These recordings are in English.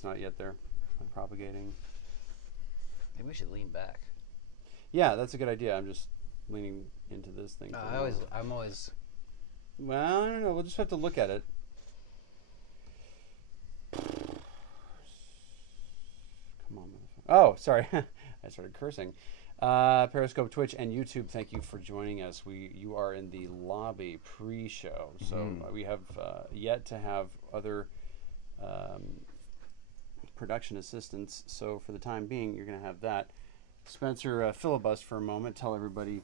it's not yet there. I'm propagating. Maybe we should lean back. Yeah, that's a good idea. I'm just leaning into this thing. I'm always. Well, I don't know. We'll just have to look at it. Come on. Oh, sorry. I started cursing. Periscope, Twitch, and YouTube, thank you for joining us. You are in the lobby pre-show, so we have yet to have other production assistants. So for the time being, you're going to have that. Spencer, filibust for a moment. Tell everybody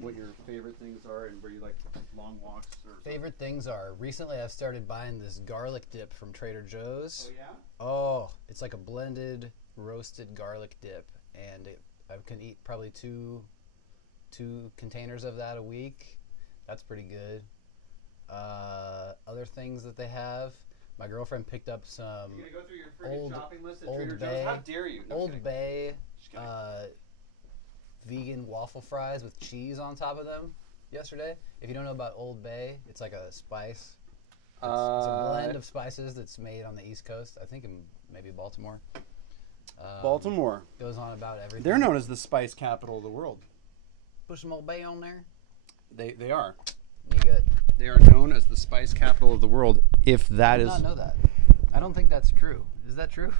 what your favorite things are and where you like long walks. Favorite things are, recently I've started buying this garlic dip from Trader Joe's. Oh, yeah? Oh, it's like a blended roasted garlic dip, and I can eat probably two containers of that a week. That's pretty good. Other things that they have, my girlfriend picked up some. You're gonna go through your freaking shopping list at Old Trader Bay. Joe's? How dare you? No, Old Bay vegan waffle fries with cheese on top of them yesterday. If you don't know about Old Bay, it's like a spice. It's a blend of spices that's made on the East Coast. I think in maybe Baltimore. Baltimore goes on about everything. They're known as the spice capital of the world. Put some Old Bay on there. They are. You good? They are known as the spice capital of the world. If that is, I did not know that. I don't think that's true. Is that true?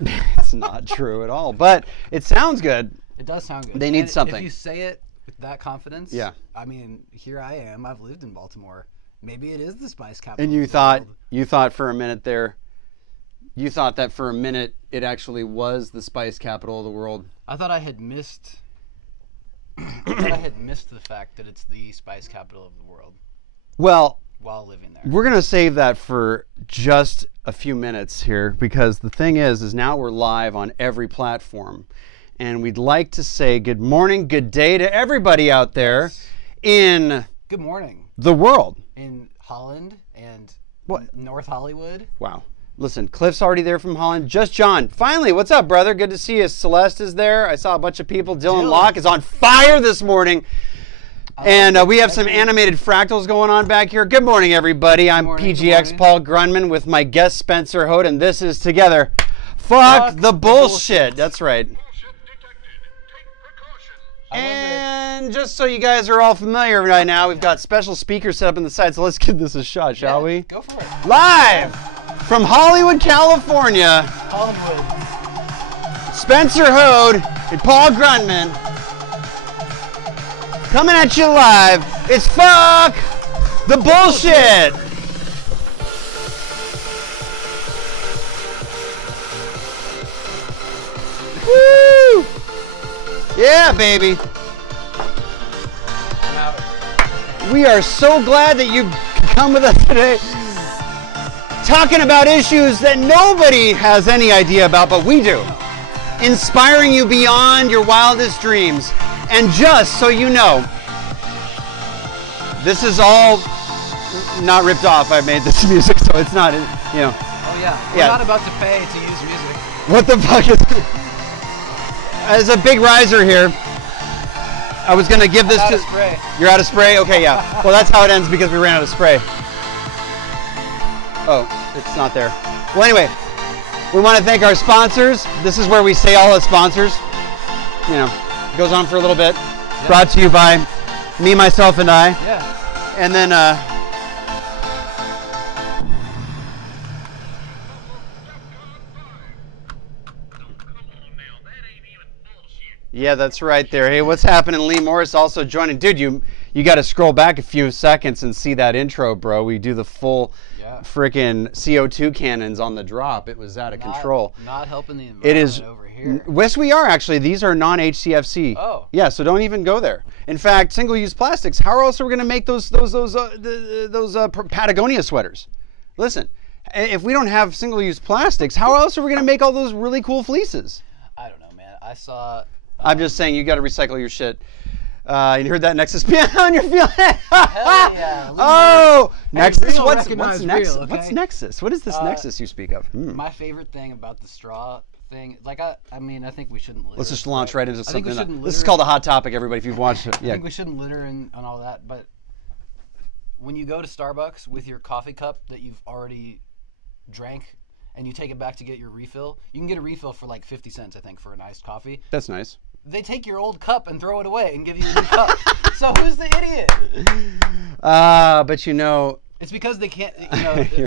It's not true at all. But it sounds good. It does sound good. They need something. If you say it with that confidence, yeah. I mean, here I am. I've lived in Baltimore. Maybe it is the spice capital. And you thought for a minute there. You thought that for a minute it actually was the spice capital of the world. I thought I had missed. The fact that it's the spice capital of the world. Well, while living there, we're gonna save that for just a few minutes here, because the thing is now we're live on every platform, and we'd like to say good morning, good day to everybody out there in good morning the world, in Holland and what North Hollywood. Wow. Listen, Cliff's already there from Holland. Just John. Finally, what's up, brother? Good to see you. Celeste is there. I saw a bunch of people. Dylan Locke is on fire this morning. And we have some animated fractals going on back here. Good morning, everybody. I'm PGX Paul Grundman with my guest Spencer Hood, and this is Together. Fuck the bullshit. That's right. And just so you guys are all familiar right now, we've got special speakers set up on the side, so let's give this a shot, shall we? Go for it. Live from Hollywood, California. Hollywood. Spencer Hoad and Paul Grundman. Coming at you live. It's Fuck the Bullshit. Woo! Yeah, baby. We are so glad that you could come with us today. Talking about issues that nobody has any idea about, but we do. Inspiring you beyond your wildest dreams. And just so you know, this is all not ripped off. I made this music, so it's not, you know. Oh, yeah. We're not about to pay to use music. What the fuck is... As a big riser here, I was going to give this to... Out of spray. You're out of spray? Okay, yeah. Well, that's how it ends, because we ran out of spray. Oh, it's not there. Well, anyway, we want to thank our sponsors. This is where we say all the sponsors. You know. Goes on for a little bit. Yeah. Brought to you by me, myself, and I. Yeah. And then yeah, that's right there. Hey, what's happening? Lee Morris also joining. Dude, you got to scroll back a few seconds and see that intro, bro. We do the full freaking CO2 cannons on the drop. It was out of control. Not helping the environment it is, over here. Yes, we are actually. These are non-HCFC. Oh. Yeah, so don't even go there. In fact, single-use plastics. How else are we going to make those Patagonia sweaters? Listen, if we don't have single-use plastics, how else are we going to make all those really cool fleeces? I don't know, man. I saw. I'm just saying, you got to recycle your shit. You heard that Nexus piano? You're feeling it? Hell yeah. Oh, Nexus. What's Nexus? Real, okay? What's Nexus? What is this Nexus you speak of? My favorite thing about the straw thing, like I mean, I think we shouldn't litter. Let's just launch right into something. This is litter. called a hot topic, everybody. If you've watched it, yeah. I think we shouldn't litter and all that. But when you go to Starbucks with your coffee cup that you've already drank, and you take it back to get your refill, you can get a refill for like 50 cents, I think, for an iced coffee. That's nice. They take your old cup and throw it away and give you a new cup. So who's the idiot? But you know, it's because they can't,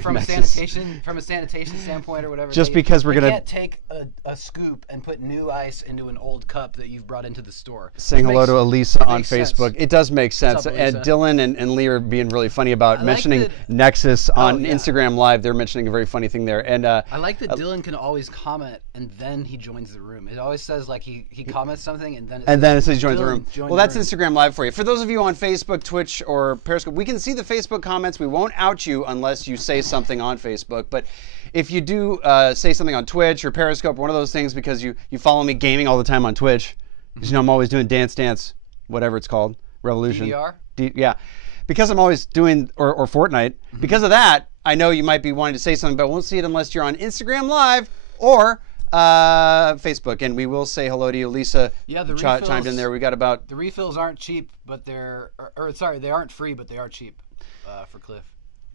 from a sanitation standpoint or whatever. Just because we're they gonna can't take a scoop and put new ice into an old cup that you've brought into the store. Saying hello to Elisa on Facebook. Sense. It does make sense. What's up, And Elisa? Dylan and Lee are being really funny about mentioning Nexus on Instagram Live. They're mentioning a very funny thing there. And I like that Dylan can always comment and then he joins the room. It always says like he comments something and then it says join the room. Well, that's Instagram Live for you. For those of you on Facebook, Twitch, or Periscope, we can see the Facebook comments. We won't out you unless you say something on Facebook. But if you do say something on Twitch or Periscope, one of those things, because you follow me gaming all the time on Twitch, because you know I'm always doing Dance Dance, whatever it's called, Revolution. DDR? Yeah. Because I'm always doing, or Fortnite, because of that, I know you might be wanting to say something, but won't see it unless you're on Instagram Live or Facebook. And we will say hello to you. Lisa chimed in there. We got about... The refills aren't cheap, but they're... sorry, they aren't free, but they are cheap for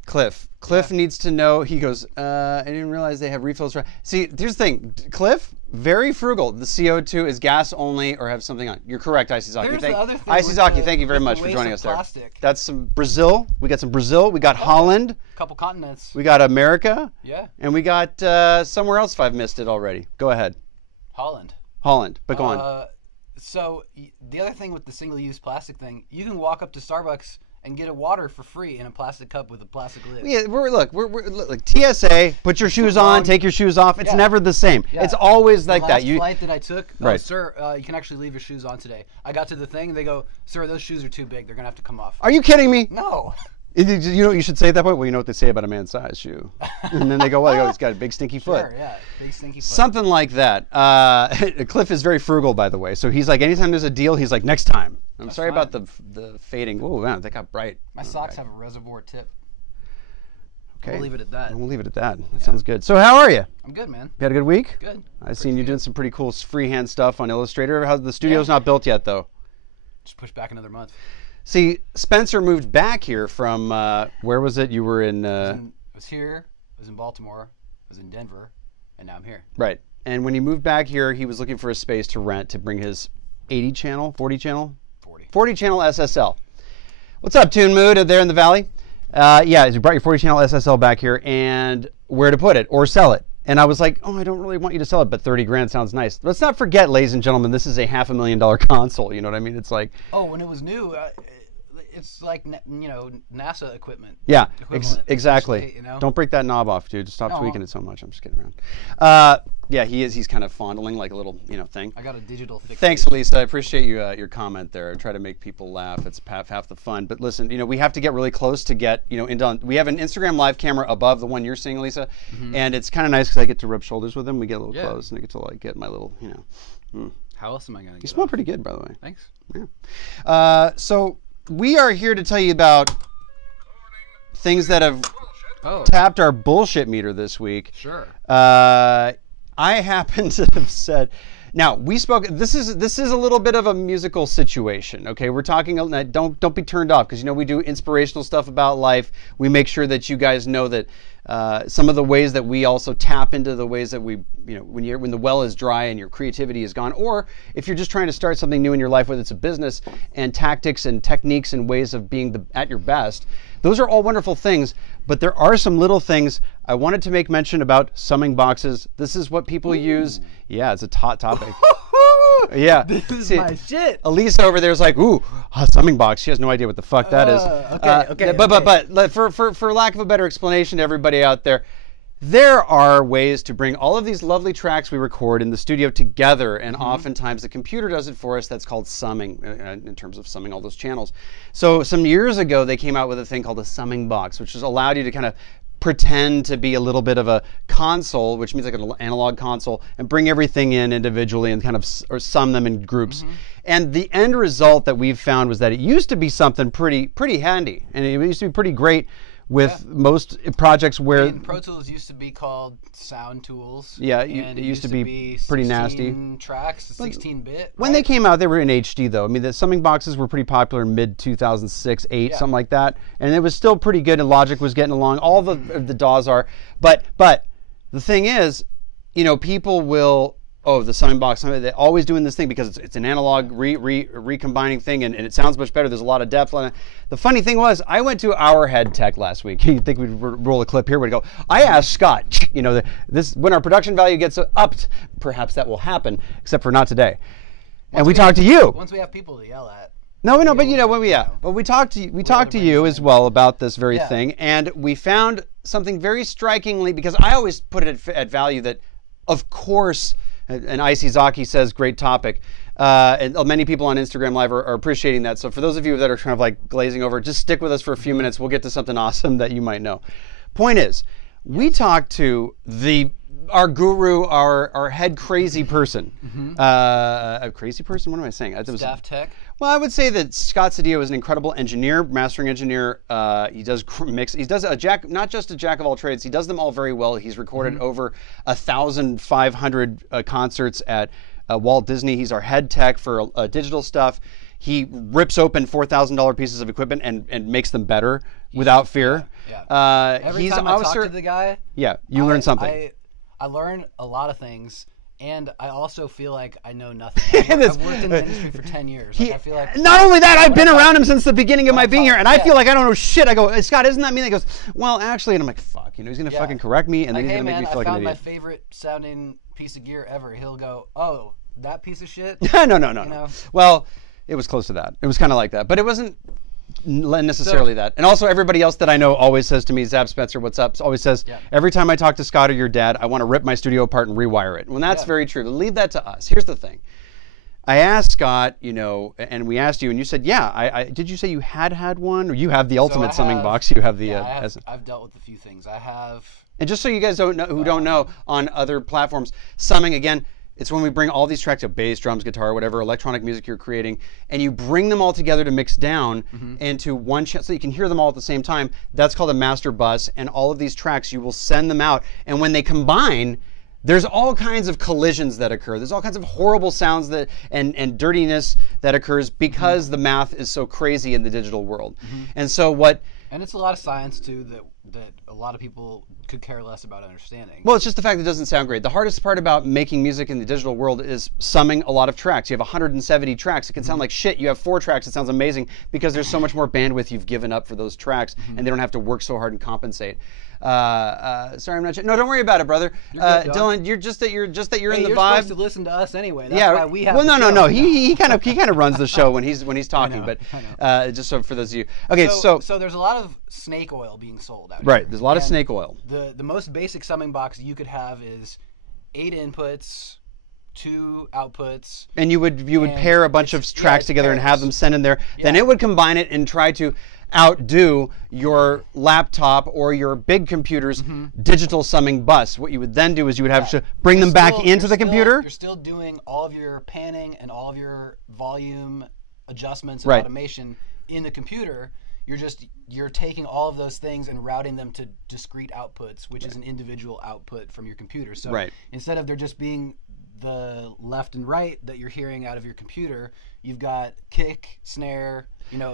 Cliff. Cliff needs to know. He goes, I didn't realize they have refills. See, here's the thing. Cliff, very frugal. The CO2 is gas only or have something on. You're correct, Isizaki. Here's the other thing. Isizaki, thank you very much for joining us there. That's some Brazil. We got some Brazil. We got Holland. A couple continents. We got America. Yeah. And we got somewhere else if I've missed it already. Go ahead. Holland. But go on. So the other thing with the single-use plastic thing, you can walk up to Starbucks and get a water for free in a plastic cup with a plastic lid. Yeah, look, TSA, put your shoes on, take your shoes off. It's never the same. Yeah. It's always like that. The last flight that I took, right. Sir, you can actually leave your shoes on today. I got to the thing, and they go, sir, those shoes are too big. They're going to have to come off. Are you kidding me? No. You know what you should say at that point? Well, you know what they say about a man's size shoe. And then they go, well, he's got a big stinky foot. Sure, yeah, big stinky foot. Something like that. Cliff is very frugal, by the way. So he's like, anytime there's a deal, he's like, next time. I'm sorry about the fading. Whoa, man, that got bright. My socks have a reservoir tip. Okay. We'll leave it at that. We'll leave it at that. That sounds good. So how are you? I'm good, man. You had a good week? Good. I've seen you doing some pretty cool freehand stuff on Illustrator. How's the studio's not built yet, though? Just push back another month. See, Spencer moved back here from, where was it? You were in... I was here, I was in Baltimore, I was in Denver, and now I'm here. Right. And when he moved back here, he was looking for a space to rent to bring his 80 channel, 40 channel? 40 channel SSL. What's up, Tune Mood there in the Valley? Yeah, you brought your 40 channel SSL back here, and where to put it or sell it. And I was like, oh, I don't really want you to sell it, but 30 grand sounds nice. Let's not forget, ladies and gentlemen, this is a $500,000 console. You know what I mean? It's like... Oh, when it was new... it's like, NASA equipment. Yeah, exactly. You know? Don't break that knob off, dude. Just stop tweaking it so much. I'm just kidding around. Yeah, he's kind of fondling like a little, thing. I got a digital fix. Thanks, Elisa. I appreciate you your comment there. I try to make people laugh. It's half the fun. But listen, we have to get really close to get, into. We have an Instagram Live camera above the one you're seeing, Lisa, and it's kind of nice because I get to rub shoulders with him. We get a little close, and I get to get my little, How else am I gonna get? You smell pretty good, by the way. Thanks. Yeah. So we are here to tell you about things that have tapped our bullshit meter this week. Sure. I happen to have said, now we spoke. This is a little bit of a musical situation. Okay, we're talking. Don't be turned off because we do inspirational stuff about life. We make sure that you guys know that some of the ways that we also tap into the ways that we, when the well is dry and your creativity is gone, or if you're just trying to start something new in your life, whether it's a business, and tactics and techniques and ways of being at your best. Those are all wonderful things, but there are some little things I wanted to make mention about summing boxes. This is what people use. Yeah, it's a hot topic. Yeah. This is my shit. Elisa over there is like, ooh, a summing box. She has no idea what the fuck that is. Okay. But for lack of a better explanation to everybody out there, there are ways to bring all of these lovely tracks we record in the studio together, and oftentimes the computer does it for us. That's called summing, in terms of summing all those channels. So some years ago, they came out with a thing called a summing box, which has allowed you to kind of pretend to be a little bit of a console, which means like an analog console, and bring everything in individually and kind of or sum them in groups. And the end result that we've found was that it used to be something pretty handy, and it used to be pretty great with most projects where... Pro Tools used to be called Sound Tools. Yeah, it used to be pretty nasty. 16 tracks, 16-bit. When they came out, they were in HD, though. I mean, the summing boxes were pretty popular in mid-2006, 8, something like that. And it was still pretty good, and Logic was getting along. All the DAWs are. But the thing is, you know, people will, oh, the summing box, they're always doing this thing because it's an analog recombining thing, and it sounds much better. There's a lot of depth on it. The funny thing was, I went to our head tech last week. You'd think we'd roll a clip here. We'd go, I asked Scott, you know, when our production value gets upped, perhaps that will happen, except for not today. And we talked to you. Once we have people to yell at. No, but you know, but we talked to you as well about this very thing, and we found something very strikingly, because I always put it at value that, of course, and Icy Zaki says, great topic. And many people on Instagram Live are appreciating that. So for those of you that are kind of like glazing over, just stick with us for a few minutes. We'll get to something awesome that you might know. Point is, we talked to our guru, our head crazy person. A crazy person? What am I saying? Staff tech? Well, I would say that Scott Cedillo is an incredible engineer, mastering engineer. He does mix. He does not just a jack of all trades. He does them all very well. He's recorded over 1,500 concerts at Walt Disney. He's our head tech for digital stuff. He rips open $4,000 pieces of equipment and makes them better without fear. Every time I talk to the guy, you learn something. I learn a lot of things. And I also feel like I know nothing. I've worked in the industry for 10 years. I feel like not only that, I've been around him since the beginning of my being here, and I feel like I don't know shit. I go, Scott, isn't that me? And he goes, well, actually, and I'm like, fuck, you know, he's gonna fucking correct me, and then he's gonna make me feel like an idiot. I found my favorite sounding piece of gear ever. He'll go, oh, that piece of shit. No. Well, it was close to that. It was kind of like that, but it wasn't necessarily that. And also everybody else that I know always says to me, Zab Spencer, what's up? Always says, every time I talk to Scott or your dad, I want to rip my studio apart and rewire it. Well, that's very true. But leave that to us. Here's the thing. I asked Scott, you know, and we asked you, and you said, did you say you had one? Or you have the ultimate summing box? You have the... I've dealt with a few things. I have... And just so you guys don't know, who don't know, on other platforms, summing, again, it's when we bring all these tracks of bass, drums, guitar, whatever electronic music you're creating, and you bring them all together to mix down into one channel so you can hear them all at the same time. That's called a master bus, and all of these tracks, you will send them out, and when they combine, there's all kinds of collisions that occur. There's all kinds of horrible sounds that and dirtiness that occurs because the math is so crazy in the digital world. And so what... And it's a lot of science, too, that a lot of people could care less about understanding. Well, it's just the fact that it doesn't sound great. The hardest part about making music in the digital world is summing a lot of tracks. You have 170 tracks. It can sound like shit. You have 4 tracks. It sounds amazing because there's so much more bandwidth you've given up for those tracks, and they don't have to work so hard and compensate. Sorry, I'm not. No, don't worry about it, brother. Dylan, you're just that you're in the vibe. You're supposed to listen to us anyway. That's why we have. Well, no. He kind of runs the show when he's talking. But just so for those of you, okay. So there's a lot of snake oil being sold out here. Right. There's a lot of snake oil. The most basic summing box you could have is 8 inputs, 2 outputs. And you would pair a bunch of tracks together and have them send in there. Then it would combine it and try to outdo your laptop or your big computer's digital summing bus. What you would then do is you would have to bring them back into the computer. You're still doing all of your panning and all of your volume adjustments and automation in the computer. You're taking all of those things and routing them to discrete outputs, which is an individual output from your computer. So instead of there just being the left and right that you're hearing out of your computer, you've got kick, snare,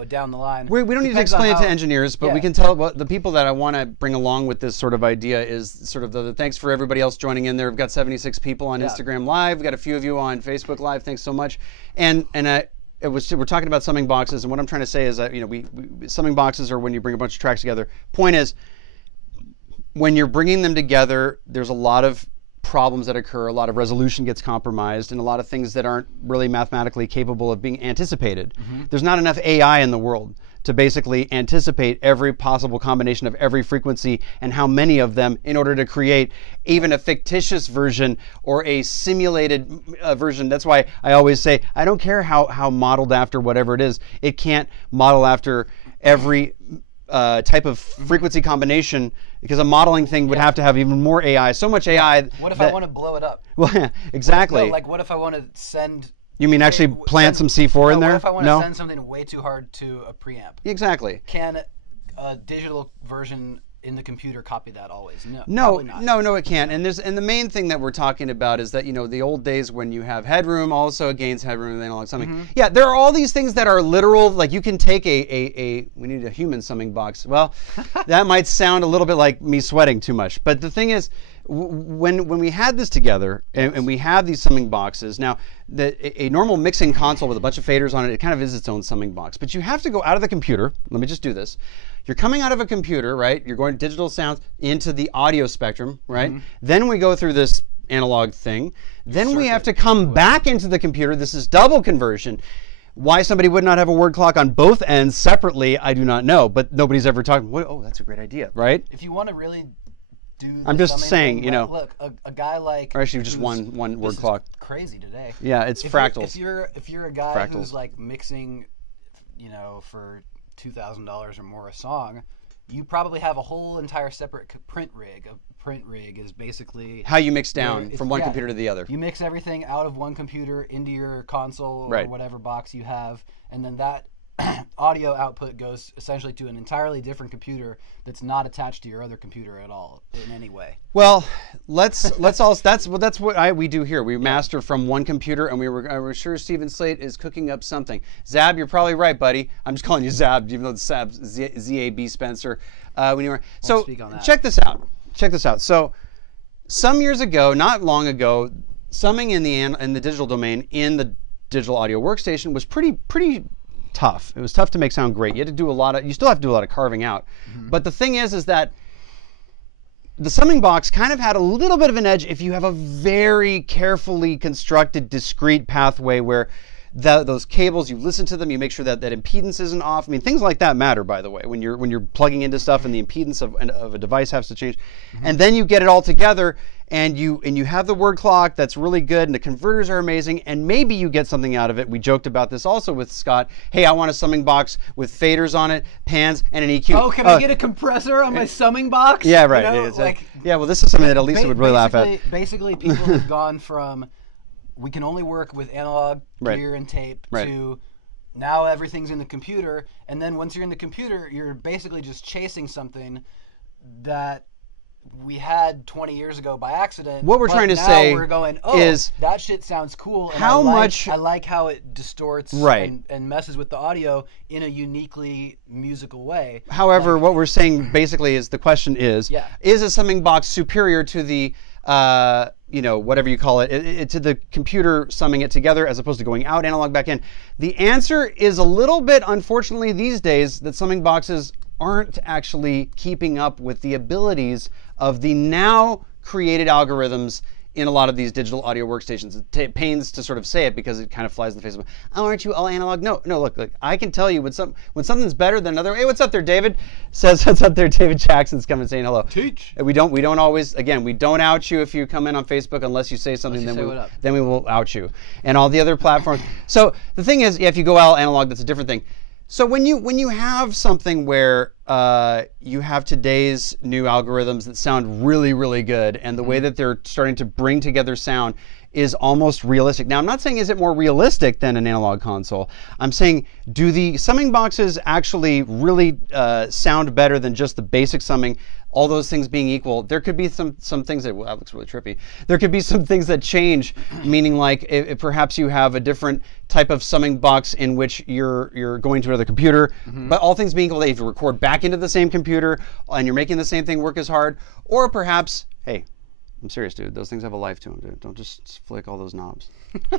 down the line. We don't need to explain it to engineers, but we can tell what the people that I want to bring along with this sort of idea is sort of the thanks for everybody else joining in there. We've got 76 people on Instagram Live. We've got a few of you on Facebook Live. Thanks so much. And we're talking about summing boxes, and what I'm trying to say is that summing boxes are when you bring a bunch of tracks together. Point is, when you're bringing them together, there's a lot of problems that occur, a lot of resolution gets compromised, and a lot of things that aren't really mathematically capable of being anticipated. There's not enough AI in the world to basically anticipate every possible combination of every frequency and how many of them in order to create even a fictitious version or a simulated version. That's why I always say, I don't care how modeled after whatever it is, it can't model after every type of frequency combination, because a modeling thing would have to have even more AI, so much AI. What if I want to blow it up? Well, exactly. What if I want to send... You mean actually plant some C4 in there? What if I want to send something way too hard to a preamp? Exactly. Can a digital version in the computer copy that always? No, it can't. And the main thing that we're talking about is that the old days when you have headroom also gains headroom and analog summing. Yeah, there are all these things that are literal. Like you can take we need a human summing box. Well, that might sound a little bit like me sweating too much. But the thing is, when we had this together and we have these summing boxes, now a normal mixing console with a bunch of faders on it, it kind of is its own summing box. But you have to go out of the computer. Let me just do this. You're coming out of a computer, right? You're going digital sounds into the audio spectrum, right? Then we go through this analog thing. Then we have to come back into the computer. This is double conversion. Why somebody would not have a word clock on both ends separately, I do not know. But nobody's ever talked. Oh, that's a great idea, right? If you want to really do, I'm just saying, thing, you know. Look, a guy like, or actually just one word clock. Crazy today. Yeah, it's fractals. If you're a guy fractals. who's like mixing, you know, for $2,000 or more a song, you probably have a whole entire separate print rig. A print rig is basically how you mix down from one computer to the other. You mix everything out of one computer into your console or whatever box you have, and then that audio output goes essentially to an entirely different computer that's not attached to your other computer at all in any way. Well, let's all that's what we do here. We master from one computer, and we're sure Stephen Slate is cooking up something. Zab, you're probably right, buddy. I'm just calling you Zab, even though it's Zab, Z-A-B Spencer. So check this out. Check this out. So some years ago, not long ago, summing in the digital domain in the digital audio workstation was pretty tough. It was tough to make sound great. You had to do you still have to do a lot of carving out. But the thing is that the summing box kind of had a little bit of an edge if you have a very carefully constructed discrete pathway where those cables, you listen to them, you make sure that impedance isn't off. I mean, things like that matter, by the way, when you're plugging into stuff and the impedance of a device has to change. And then you get it all together, and you have the word clock that's really good, and the converters are amazing, and maybe you get something out of it. We joked about this also with Scott. Hey, I want a summing box with faders on it, pans, and an EQ. Oh, can I get a compressor on my summing box? Yeah, right. You know, yeah, well, this is something that Elisa would really laugh at. Basically, people have gone from we can only work with analog gear and tape to now everything's in the computer, and then once you're in the computer, you're basically just chasing something that we had 20 years ago by accident. What we're trying to say we're going, is that shit sounds cool. And I like how it distorts and messes with the audio in a uniquely musical way. However, what we're saying basically is the question is a summing box superior to the whatever you call it, to the computer summing it together as opposed to going out analog back in? The answer is a little bit, unfortunately, these days that summing boxes aren't actually keeping up with the abilities of the now created algorithms in a lot of these digital audio workstations. It pains to sort of say it because it kind of flies in the face of, oh, aren't you all analog? No, look, I can tell you when something's better than another. Hey, what's up there, David? Says, what's up there, David Jackson's coming saying hello. Teach. We don't always, again, we don't out you if you come in on Facebook unless you say something, then we will out you. And all the other platforms. So the thing is, if you go all analog, that's a different thing. So when you have something where you have today's new algorithms that sound really, really good, and the way that they're starting to bring together sound is almost realistic. Now, I'm not saying is it more realistic than an analog console. I'm saying, do the summing boxes actually really sound better than just the basic summing? All those things being equal, there could be some things that, well, that looks really trippy. There could be some things that change, meaning like if perhaps you have a different type of summing box in which you're going to another computer, but all things being equal, if you record back into the same computer and you're making the same thing work as hard, or perhaps, hey, I'm serious, dude, those things have a life to them, dude. Don't just flick all those knobs.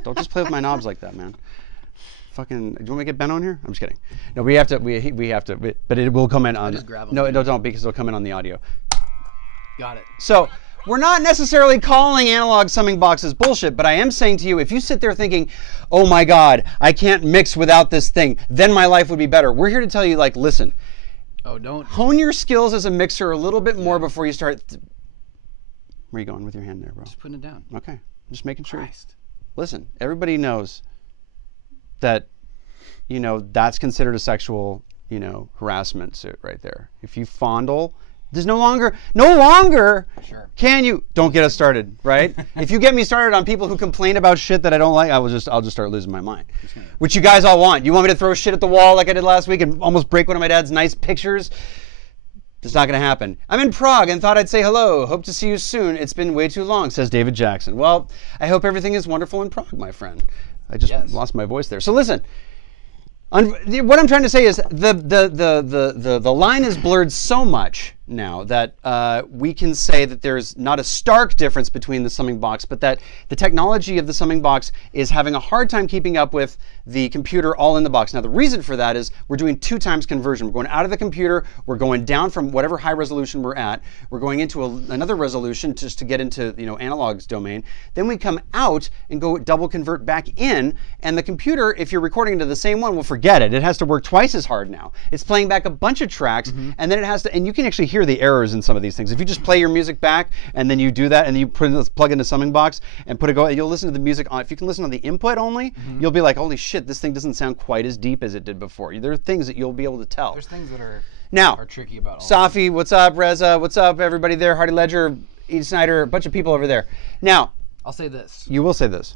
Don't just play with my knobs like that, man. Fucking, do you want me to get Ben on here? I'm just kidding. No, we have to, but it will come in on. Just grab them. No, don't, because it'll come in on the audio. Got it. So we're not necessarily calling analog summing boxes bullshit, but I am saying to you, if you sit there thinking, oh my God, I can't mix without this thing, then my life would be better. We're here to tell you, like, listen. Oh, don't. Hone your skills as a mixer a little bit more before you start. Where are you going with your hand there, bro? Just putting it down. Okay. Just making sure. Christ. Listen, everybody knows that, that's considered a sexual, harassment suit right there. If you fondle, there's no longer sure. Can you, don't get us started, right? If you get me started on people who complain about shit that I don't like, I'll just start losing my mind. Which you guys all want. You want me to throw shit at the wall like I did last week and almost break one of my dad's nice pictures? It's not going to happen. I'm in Prague and thought I'd say hello. Hope to see you soon. It's been way too long, says David Jackson. Well, I hope everything is wonderful in Prague, my friend. I just lost my voice there. So listen, what I'm trying to say is the line is blurred so much now that we can say that there's not a stark difference between the summing box, but that the technology of the summing box is having a hard time keeping up with the computer all in the box. Now, the reason for that is we're doing 2 times conversion. We're going out of the computer, we're going down from whatever high resolution we're at, we're going into another resolution just to get into, you know, analog's domain. Then we come out and go double convert back in, and the computer, if you're recording into the same one, will forget it. It has to work twice as hard now. It's playing back a bunch of tracks, and then it has to, and you can actually hear the errors in some of these things. If you just play your music back and then you do that and you plug in the summing box and you'll listen to the music on, if you can listen on the input only, you'll be like, holy shit, this thing doesn't sound quite as deep as it did before. There are things that you'll be able to tell. There's things that are tricky about all Safi, what's up? Reza, what's up? Everybody there, Hardy Ledger, Edie Snyder, a bunch of people over there. Now, I'll say this. You will say this.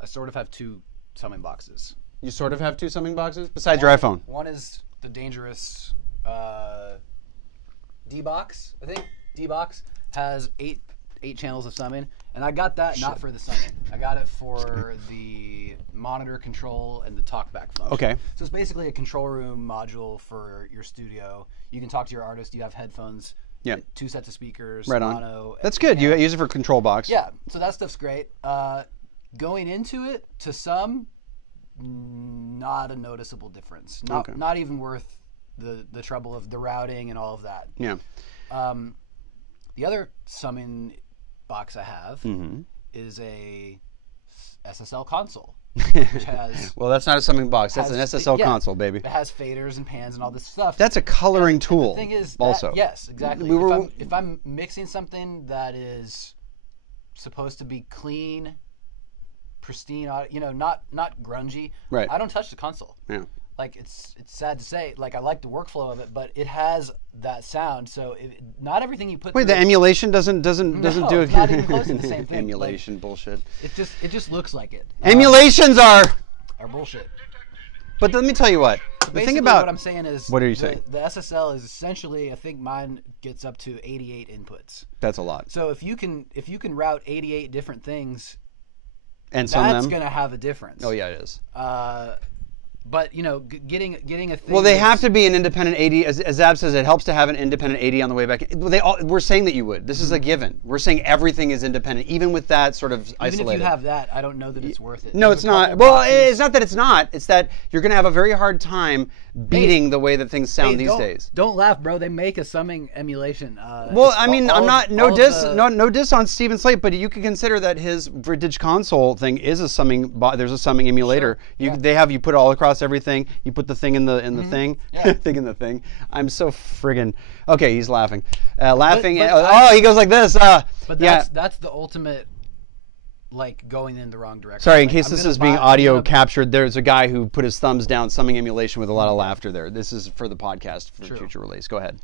I sort of have 2 summing boxes. You sort of have 2 summing boxes besides your iPhone. One is the dangerous D-Box, I think. D-Box has 8 channels of summing, and I got that not for the summing. I got it for the monitor control and the talkback function. Okay. So it's basically a control room module for your studio. You can talk to your artist. You have headphones. Yeah. 2 sets of speakers. Right on. Mono, That's good. You use it for control box. Yeah. So that stuff's great. Going into it, to some, not a noticeable difference. Not even worth the trouble of the routing and all of that. Yeah. The other summing box I have is a SSL console, which has well, that's not a summing box. That's an SSL console, baby. It has faders and pans and all this stuff. That's a coloring tool. The thing is, also, yes, exactly. If I'm mixing something that is supposed to be clean, pristine, you know, not grungy, right? I don't touch the console. Yeah. Like, it's sad to say, like, I like the workflow of it, but it has that sound. So not everything you put. Wait, the emulation doesn't do it. It's not even close to the same thing. Emulation bullshit. It just looks like it. Emulations are bullshit. But let me tell you what. The thing about what I'm saying is, what are you saying? The SSL is essentially, I think mine gets up to 88 inputs. That's a lot. So if you can route 88 different things, and that's going to have a difference. Oh yeah, it is. But, you know, getting a thing. Well, they have to be an independent AD. As Zab says, it helps to have an independent AD on the way back. We're saying that you would. This is a given. We're saying everything is independent, even with that sort of isolated. Even if you have that, I don't know that it's worth it. No, it's not. Well, it's not that it's not. It's that you're going to have a very hard time beating the way that things sound these days. Don't laugh, bro. They make a summing emulation. Well, I mean, I'm not no diss on Steven Slate, but you can consider that his vintage console thing is a summing. There's a summing emulator. Sure. You put it all across everything. You put the thing in the thing. Yeah. Thing in the thing. I'm so friggin' okay. He's laughing, laughing. But he goes like this. But that's the ultimate. Like going in the wrong direction. Sorry, in case this is being audio captured, there's a guy who put his thumbs down, summing emulation with a lot of laughter there. This is for the podcast for future release. Go ahead.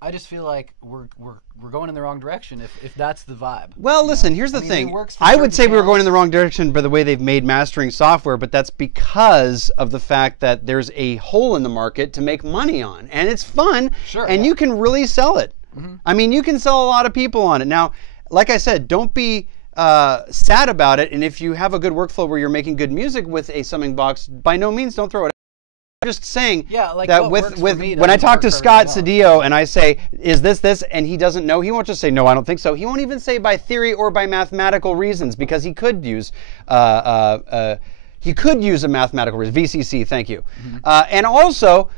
I just feel like we're going in the wrong direction if that's the vibe. Well, listen, here's the thing. I would say we were going in the wrong direction by the way they've made mastering software, but that's because of the fact that there's a hole in the market to make money on, and it's fun, and you can really sell it. I mean, you can sell a lot of people on it. Now, like I said, don't be sad about it, and if you have a good workflow where you're making good music with a summing box, by no means don't throw it out. I'm just saying that when I talk to Scott Cedillo and I say, is this, and he doesn't know, he won't just say, no, I don't think so. He won't even say by theory or by mathematical reasons, because he could use a mathematical reason. VCC, thank you. And also,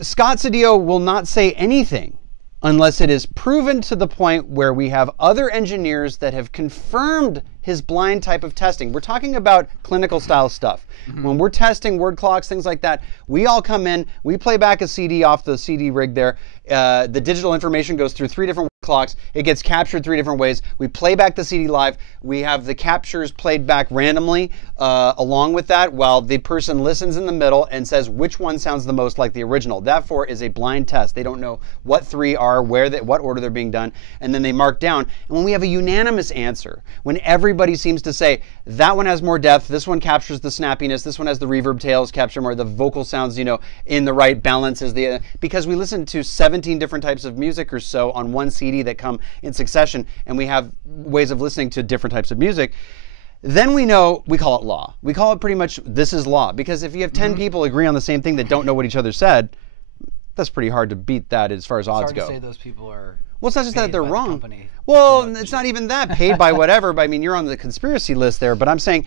Scott Cedillo will not say anything unless it is proven to the point where we have other engineers that have confirmed his blind type of testing. We're talking about clinical style stuff. When we're testing word clocks, things like that, we all come in, we play back a CD off the CD rig there. The digital information goes through 3 different clocks. It gets captured 3 different ways. We play back the CD live. We have the captures played back randomly along with that, while the person listens in the middle and says which one sounds the most like the original. That is a blind test. They don't know what 3 are, what order they're being done, and then they mark down. And when we have a unanimous answer, when everybody seems to say that one has more depth, this one captures the snappiness, this one has the reverb tails capture more, the vocal sounds, in the right balance as because we listen to 17 different types of music or so on one CD that come in succession, and we have ways of listening to different types of music. Then we call it law. We call it pretty much, this is law. Because if you have 10 people agree on the same thing that don't know what each other said, That's pretty hard to beat that as far as odds It's hard go. to say those people are. Well, it's not just that paid they're by the wrong. company Well, to promote it's the not shit. even that, paid by whatever. But I mean, you're on the conspiracy list there. But I'm saying,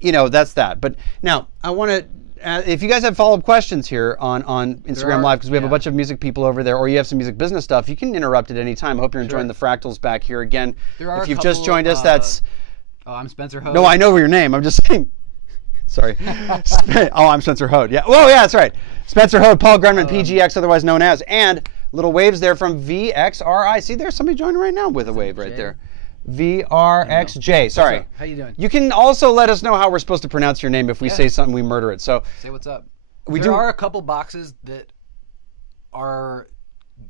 you know, that's that. But now I want to. If you guys have follow-up questions here on Instagram Live, because we have a bunch of music people over there, or you have some music business stuff, you can interrupt at any time. I hope you're enjoying the fractals back here again. If you've just joined us, that's... Oh, I'm Spencer Hogue. No, I know your name. I'm just saying... Sorry. Oh, I'm Spencer Hogue. Yeah. Well, yeah, that's right. Spencer Hogue, Paul Grundman, PGX, otherwise known as. And little waves there from VXRI. See, there's somebody joining right now with a wave right there. VRXJ. Sorry. How you doing? You can also let us know how we're supposed to pronounce your name. If we say something, we murder it. So say what's up. There are a couple boxes that are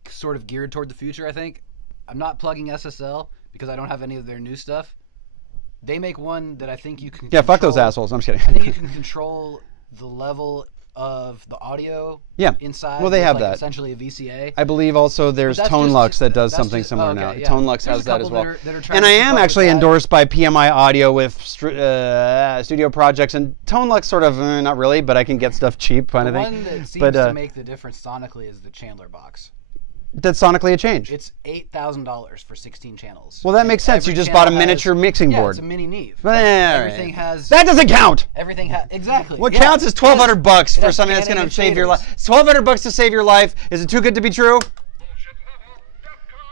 sort of geared toward the future, I think. I'm not plugging SSL because I don't have any of their new stuff. They make one that I think you can fuck those assholes. I'm just kidding. I think you can control the level of the audio inside. Well, they have like that. Essentially a VCA. I believe also there's Tone Lux that does something similar now. Tone Lux has that as well. And I am actually endorsed by PMI Audio with studio projects, and Tone Lux sort of, not really, but I can get stuff cheap kind of thing. The one that seems to make the difference sonically is the Chandler box. That's sonically a change. It's $8,000 for 16 channels. Well, that makes sense. You just bought a miniature mixing board. It's a mini Neve. Everything has. That doesn't count. Everything has exactly. What counts is $1,200 for something that's going to save your life. It's $1,200 to save your life. Is it too good to be true?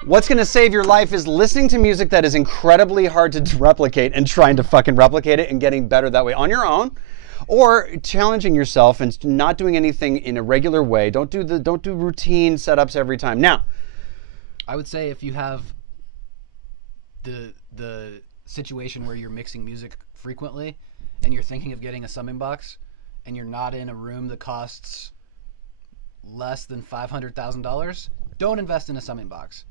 What's going to save your life is listening to music that is incredibly hard to replicate and trying to fucking replicate it and getting better that way on your own. Or challenging yourself and not doing anything in a regular way. Don't do routine setups every time. Now, I would say if you have the situation where you're mixing music frequently and you're thinking of getting a summing box and you're not in a room that costs less than $500,000, don't invest in a summing box.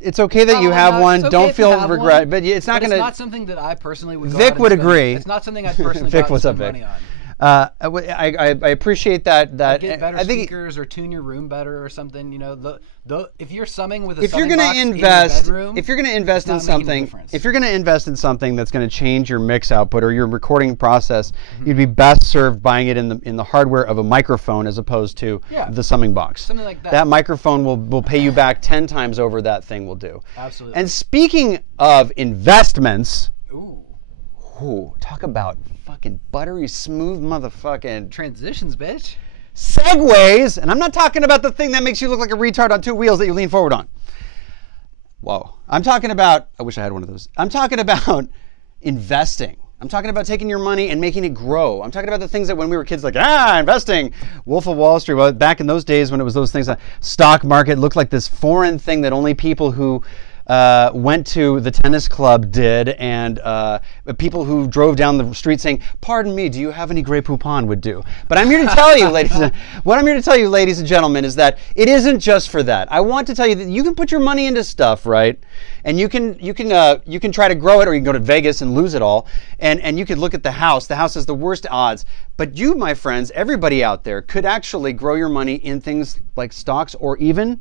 It's okay that you have one. Don't feel regret, but it's not going to. It's not something that I personally would. Vic would agree. It's not something I personally Vic, what's up, spend Vic? money on. I appreciate that. Get better speakers or tune your room better or something. You know, if you're summing with a if you're going to invest, bedroom, if you're going to invest in something, if you're going to invest in something that's going to change your mix output or your recording process, you'd be best served buying it in the hardware of a microphone as opposed to the summing box. Something like that. That microphone will pay you back 10 times over that thing will do. Absolutely. And speaking of investments, ooh, talk about fucking buttery smooth motherfucking transitions, bitch. Segways, and I'm not talking about the thing that makes you look like a retard on two wheels that you lean forward on. Whoa. I'm talking about, I wish I had one of those. I'm talking about investing. I'm talking about taking your money and making it grow. I'm talking about the things that when we were kids, like, investing, Wolf of Wall Street. Well, back in those days when it was those things, stock market looked like this foreign thing that only people who went to the tennis club did, and people who drove down the street saying, "Pardon me, do you have any Grey Poupon?" would do. But I'm here to tell you, what I'm here to tell you, ladies and gentlemen, is that it isn't just for that. I want to tell you that you can put your money into stuff, right? And you can try to grow it, or you can go to Vegas and lose it all, and you could look at the house. The house has the worst odds. But you, my friends, everybody out there, could actually grow your money in things like stocks or even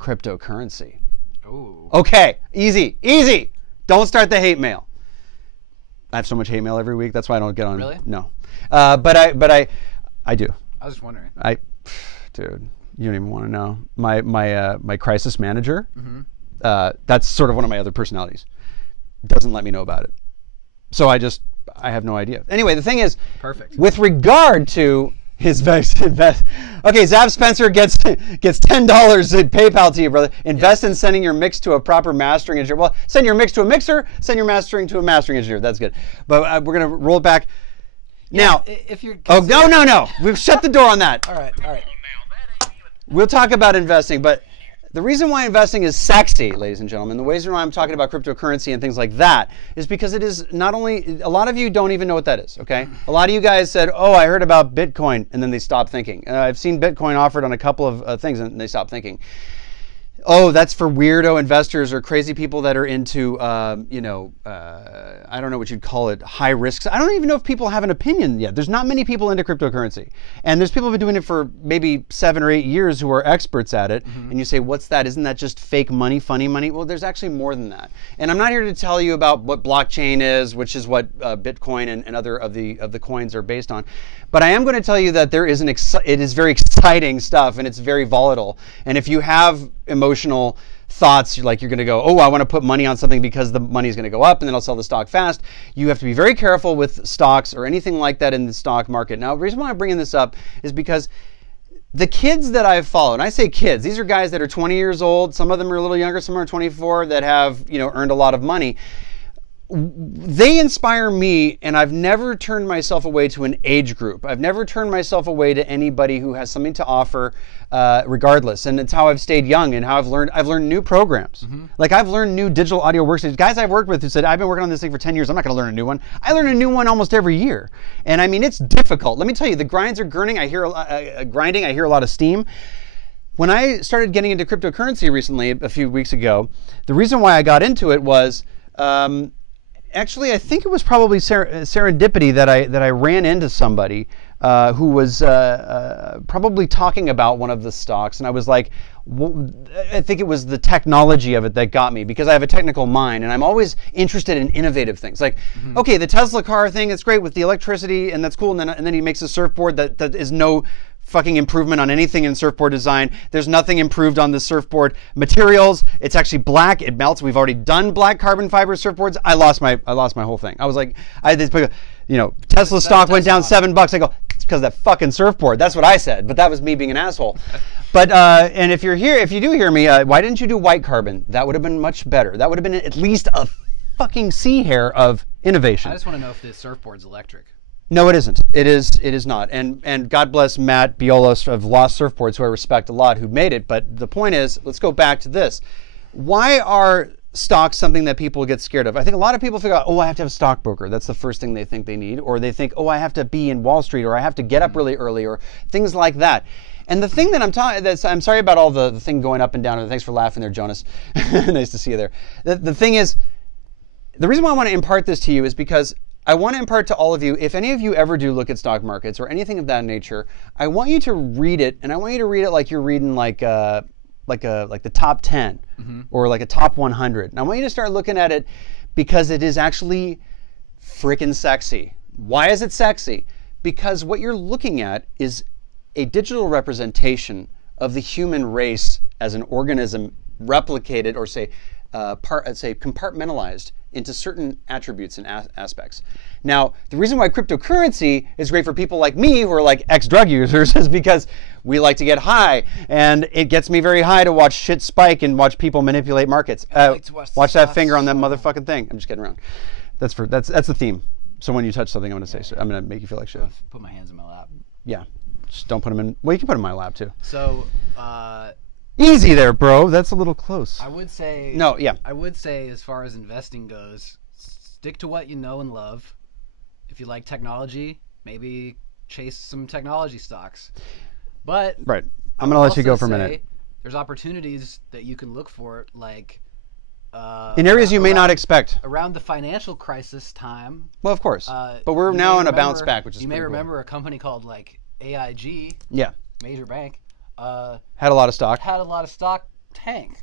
cryptocurrency. Ooh. Okay, easy. Don't start the hate mail. I have so much hate mail every week. That's why I don't get on. Really? No, but I do. I was just wondering. Dude, you don't even want to know. My crisis manager. That's sort of one of my other personalities. Doesn't let me know about it. So I have no idea. Anyway, the thing is, perfect. With regard to his invest. Okay, Zab Spencer gets $10 in PayPal to you, brother. Invest in sending your mix to a proper mastering engineer. Well, send your mix to a mixer, send your mastering to a mastering engineer. That's good. But we're going to roll it back. Now, if you're no. We've shut the door on that. All right. We'll talk about investing, but the reason why investing is sexy, ladies and gentlemen, the reason why I'm talking about cryptocurrency and things like that is because it is not only, a lot of you don't even know what that is, okay? A lot of you guys said, oh, I heard about Bitcoin, and then they stopped thinking. I've seen Bitcoin offered on a couple of things, and they stopped thinking. Oh, that's for weirdo investors or crazy people that are into, I I don't know what you'd call it, high risks. I don't even know if people have an opinion yet. There's not many people into cryptocurrency. And there's people who've been doing it for maybe 7 or 8 years who are experts at it. And you say, what's that? Isn't that just fake money, funny money? Well, there's actually more than that. And I'm not here to tell you about what blockchain is, which is what Bitcoin and other of the coins are based on. But I am going to tell you that there is it is very exciting stuff, and it's very volatile. And if you have emotional thoughts, like you're going to go, oh, I want to put money on something because the money is going to go up and then I'll sell the stock fast. You have to be very careful with stocks or anything like that in the stock market. Now, the reason why I'm bringing this up is because the kids that I've followed, and I say kids, these are guys that are 20 years old. Some of them are a little younger, some are 24 that have, earned a lot of money. They inspire me, and I've never turned myself away to an age group. I've never turned myself away to anybody who has something to offer, regardless. And it's how I've stayed young and how I've learned new programs. Like I've learned new digital audio workstations. Guys I've worked with who said, I've been working on this thing for 10 years. I'm not going to learn a new one. I learn a new one almost every year. And I mean, it's difficult. Let me tell you, the grinds are grinding. I hear a lot of steam. When I started getting into cryptocurrency recently, a few weeks ago, the reason why I got into it was, actually, I think it was probably serendipity that I ran into somebody who was probably talking about one of the stocks, and I was like, I think it was the technology of it that got me, because I have a technical mind, and I'm always interested in innovative things. Like, okay, the Tesla car thing, it's great with the electricity, and that's cool, and then he makes a surfboard that is no fucking improvement on anything in surfboard design. There's nothing improved on the surfboard materials. It's actually black. It melts. We've already done black carbon fiber surfboards. I lost my whole thing. I was like, Tesla stock went down $7. I go, it's because of that fucking surfboard. That's what I said. But that was me being an asshole. But and if you do hear me, why didn't you do white carbon? That would have been much better. That would have been at least a fucking sea hair of innovation. I just want to know if the surfboard's electric. No, it isn't. It is not. And God bless Matt Biolos of Lost Surfboards, who I respect a lot, who made it. But the point is, let's go back to this. Why are stocks something that people get scared of? I think a lot of people figure out, oh, I have to have a stockbroker. That's the first thing they think they need. Or they think, oh, I have to be in Wall Street, or I have to get up really early, or things like that. And the thing that I'm sorry about all the thing going up and down, and thanks for laughing there, Jonas. Nice to see you there. The thing is, the reason why I want to impart this to you is because I want to impart to all of you, if any of you ever do look at stock markets or anything of that nature, I want you to read it, and I want you to read it like you're reading like the top 10 or like a top 100. And I want you to start looking at it because it is actually freaking sexy. Why is it sexy? Because what you're looking at is a digital representation of the human race as an organism replicated, or say compartmentalized into certain attributes and aspects. Now, the reason why cryptocurrency is great for people like me, who are like ex-drug users, is because we like to get high, and it gets me very high to watch shit spike and watch people manipulate markets. Watch that finger on that motherfucking thing. I'm just kidding around. That's the theme. So when you touch something, I'm going to say, so I'm going to make you feel like shit. Put my hands in my lap. Yeah. Just don't put them in. Well, you can put them in my lap too. So, easy there, bro. That's a little close. I would say. No, yeah. I would say, as far as investing goes, stick to what you know and love. If you like technology, maybe chase some technology stocks. But right, I'm gonna let you go for a minute. There's opportunities that you can look for, like in areas you may not expect. Around the financial crisis time. Well, of course. But we're now in a bounce back, which is you may remember a company called like AIG. Yeah. Major bank. Had a lot of stock. Had a lot of stock tank.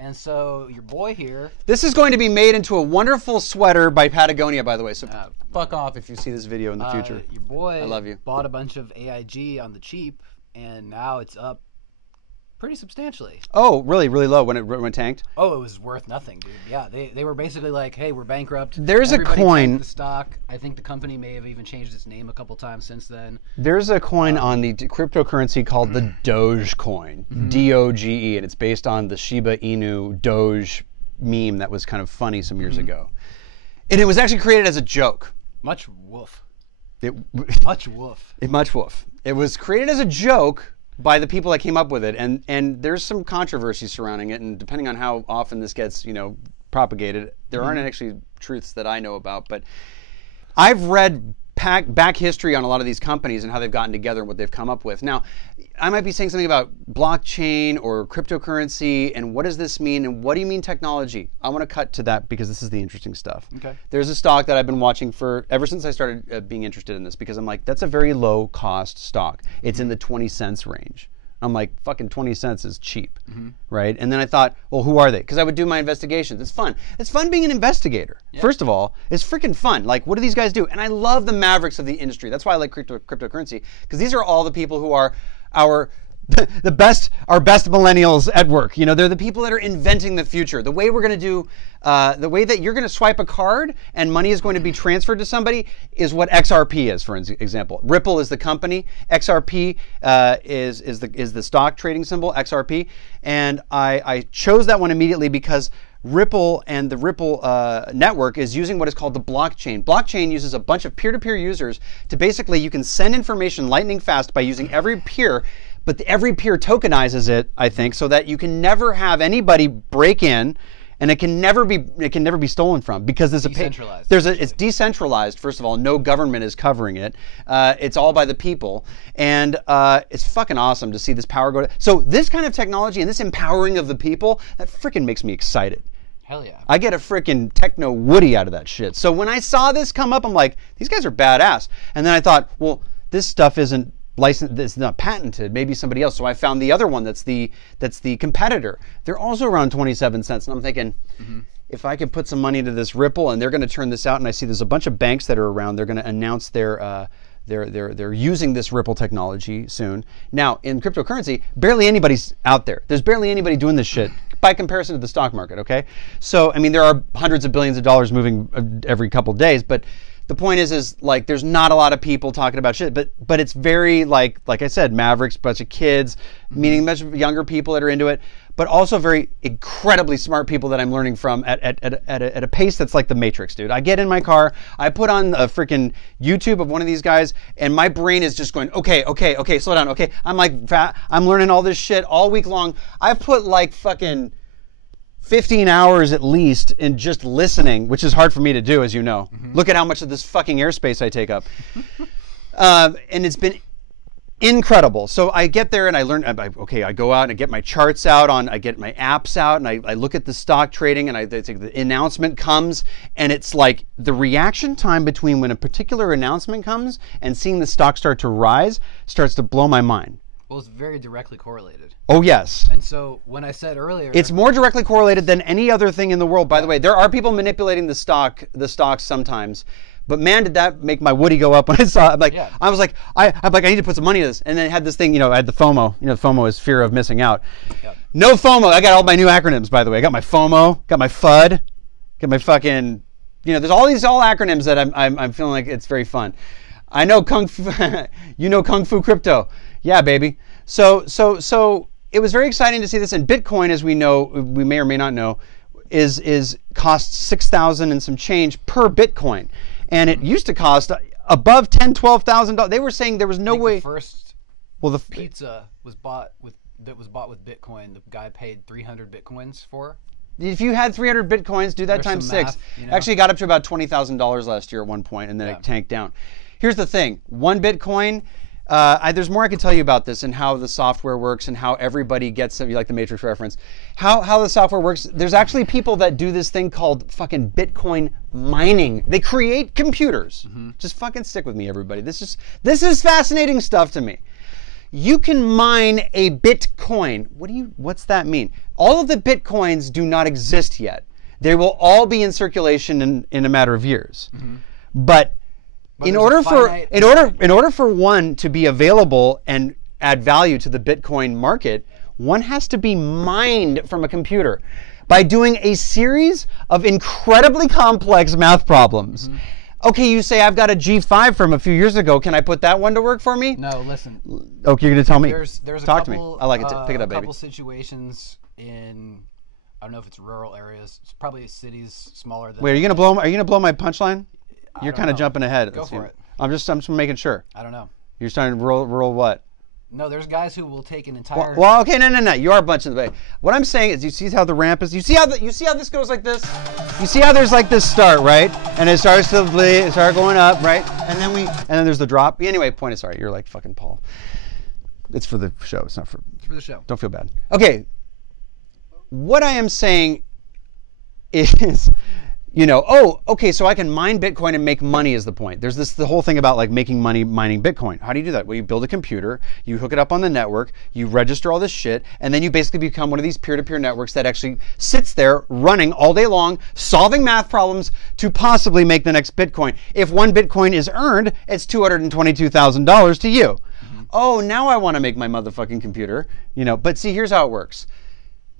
And so your boy here. This is going to be made into a wonderful sweater by Patagonia, by the way. So fuck off if you see this video in the future. Your boy I love you. Bought a bunch of AIG on the cheap, and now it's up pretty substantially. Oh, really, really low when it tanked? Oh, it was worth nothing, dude. Yeah, they were basically like, hey, we're bankrupt. There's Everybody a coin. tanked the stock. I think the company may have even changed its name a couple times since then. There's a coin on the cryptocurrency called the Dogecoin, D-O-G-E, and it's based on the Shiba Inu Doge meme that was kind of funny some years ago. And it was actually created as a joke. Much woof. Much woof. It was created as a joke by the people that came up with it, and there's some controversy surrounding it, and depending on how often this gets, propagated, there aren't actually truths that I know about, but I've read back history on a lot of these companies and how they've gotten together and what they've come up with. Now, I might be saying something about blockchain or cryptocurrency and what does this mean and what do you mean technology? I want to cut to that because this is the interesting stuff. Okay. There's a stock that I've been watching for ever since I started being interested in this because I'm like, that's a very low cost stock. It's in the 20 cents range. I'm like, fucking 20 cents is cheap, right? And then I thought, well, who are they? Because I would do my investigations. It's fun. It's fun being an investigator. Yeah. First of all, it's freaking fun. Like, what do these guys do? And I love the mavericks of the industry. That's why I like cryptocurrency, because these are all the people who are our best millennials at work. You know, they're the people that are inventing the future. The way we're going to do, the way that you're going to swipe a card and money is going to be transferred to somebody is what XRP is, for example. Ripple is the company. XRP is the stock trading symbol, XRP. And I chose that one immediately because Ripple and the Ripple network is using what is called the blockchain. Blockchain uses a bunch of peer-to-peer users to basically, you can send information lightning fast by using every peer, but every peer tokenizes it, I think, so that you can never have anybody break in, and it can never be stolen from because there's decentralized. It's decentralized. First of all, no government is covering it. It's all by the people, and it's fucking awesome to see this power go to. So this kind of technology and this empowering of the people, that freaking makes me excited. Hell yeah. I get a freaking techno woody out of that shit. So when I saw this come up, I'm like, these guys are badass. And then I thought, well, this stuff isn't licensed, it's not patented, maybe somebody else. So I found the other one that's the competitor. They're also around 27 cents. And I'm thinking, if I could put some money into this Ripple and they're going to turn this out, and I see there's a bunch of banks that are around, they're going to announce they're using this Ripple technology soon. Now, in cryptocurrency, barely anybody's out there. There's barely anybody doing this shit by comparison to the stock market, okay? So, I mean, there are hundreds of billions of dollars moving every couple of days, but the point is like there's not a lot of people talking about shit, but it's very like I said, mavericks, bunch of kids, meaning a bunch of younger people that are into it, but also very incredibly smart people that I'm learning from at a pace that's like the Matrix, dude. I get in my car, I put on a freaking YouTube of one of these guys, and my brain is just going, okay, slow down, okay. I'm learning all this shit all week long. I've put like fucking 15 hours at least in just listening, which is hard for me to do, as you know. Look at how much of this fucking airspace I take up. And it's been incredible. So I get there and I learn, okay, I go out and I get my charts out, I get my apps out, and I look at the stock trading, and the announcement comes, and it's like the reaction time between when a particular announcement comes and seeing the stock start to rise starts to blow my mind. Well, it's very directly correlated. Oh, yes. And so when I said earlier, it's more directly correlated than any other thing in the world. By the way, there are people manipulating the stocks sometimes. But man, did that make my woody go up when I saw it. I was like, I need to put some money in this. And then I had this thing, you know, I had the FOMO. You know, FOMO is fear of missing out. Yep. No FOMO. I got all my new acronyms, by the way. I got my FOMO, got my FUD, got my fucking, you know, there's all these acronyms that I'm feeling like it's very fun. I know Kung Fu, you know Kung Fu Crypto. Yeah, baby. So it was very exciting to see this. And Bitcoin, as we know, we may or may not know, is costs $6,000 and some change per Bitcoin. And it used to cost above $10,000-$12,000. They were saying there was no way. The first pizza was bought with Bitcoin. The guy paid 300 Bitcoins for. If you had 300 Bitcoins, do that times 6. Math, you know? Actually, it got up to about $20,000 last year at one point, and then it tanked down. Here's the thing: one Bitcoin. There's more I could tell you about this and how the software works and how everybody gets it. You like the Matrix reference? How the software works. There's actually people that do this thing called fucking Bitcoin mining. They create computers. Just fucking stick with me, everybody. This is fascinating stuff to me. You can mine a Bitcoin. What's that mean? All of the Bitcoins do not exist yet. They will all be in circulation in a matter of years. But in order for one to be available and add value to the Bitcoin market, one has to be mined from a computer by doing a series of incredibly complex math problems. Okay, you say I've got a G5 from a few years ago. Can I put that one to work for me? No, listen. Okay, you're gonna tell me. There's Talk to me. I like it. Pick it up, baby. A couple situations in, I don't know if it's rural areas. It's probably cities smaller than. Wait, are you gonna blow my punchline? You're kind of know. jumping ahead. Go for it. I'm just making sure. I don't know. You're starting rural what? No, there's guys who will take an entire. Well, okay, no. You are a bunch in the way. What I'm saying is, you see how the ramp is. You see how this goes like this. You see how there's like this start, right? And it starts to bleed, start going up, right? And then there's the drop. Anyway, point is, sorry, you're like fucking Paul. It's for the show. It's not for. It's for the show. Don't feel bad. Okay. What I am saying is, okay, so I can mine Bitcoin and make money is the point. There's the whole thing about like making money mining Bitcoin. How do you do that? Well, you build a computer, you hook it up on the network, you register all this shit, and then you basically become one of these peer-to-peer networks that actually sits there running all day long, solving math problems to possibly make the next Bitcoin. If one Bitcoin is earned, it's $222,000 to you. Mm-hmm. Oh, now I want to make my motherfucking computer, but see, here's how it works.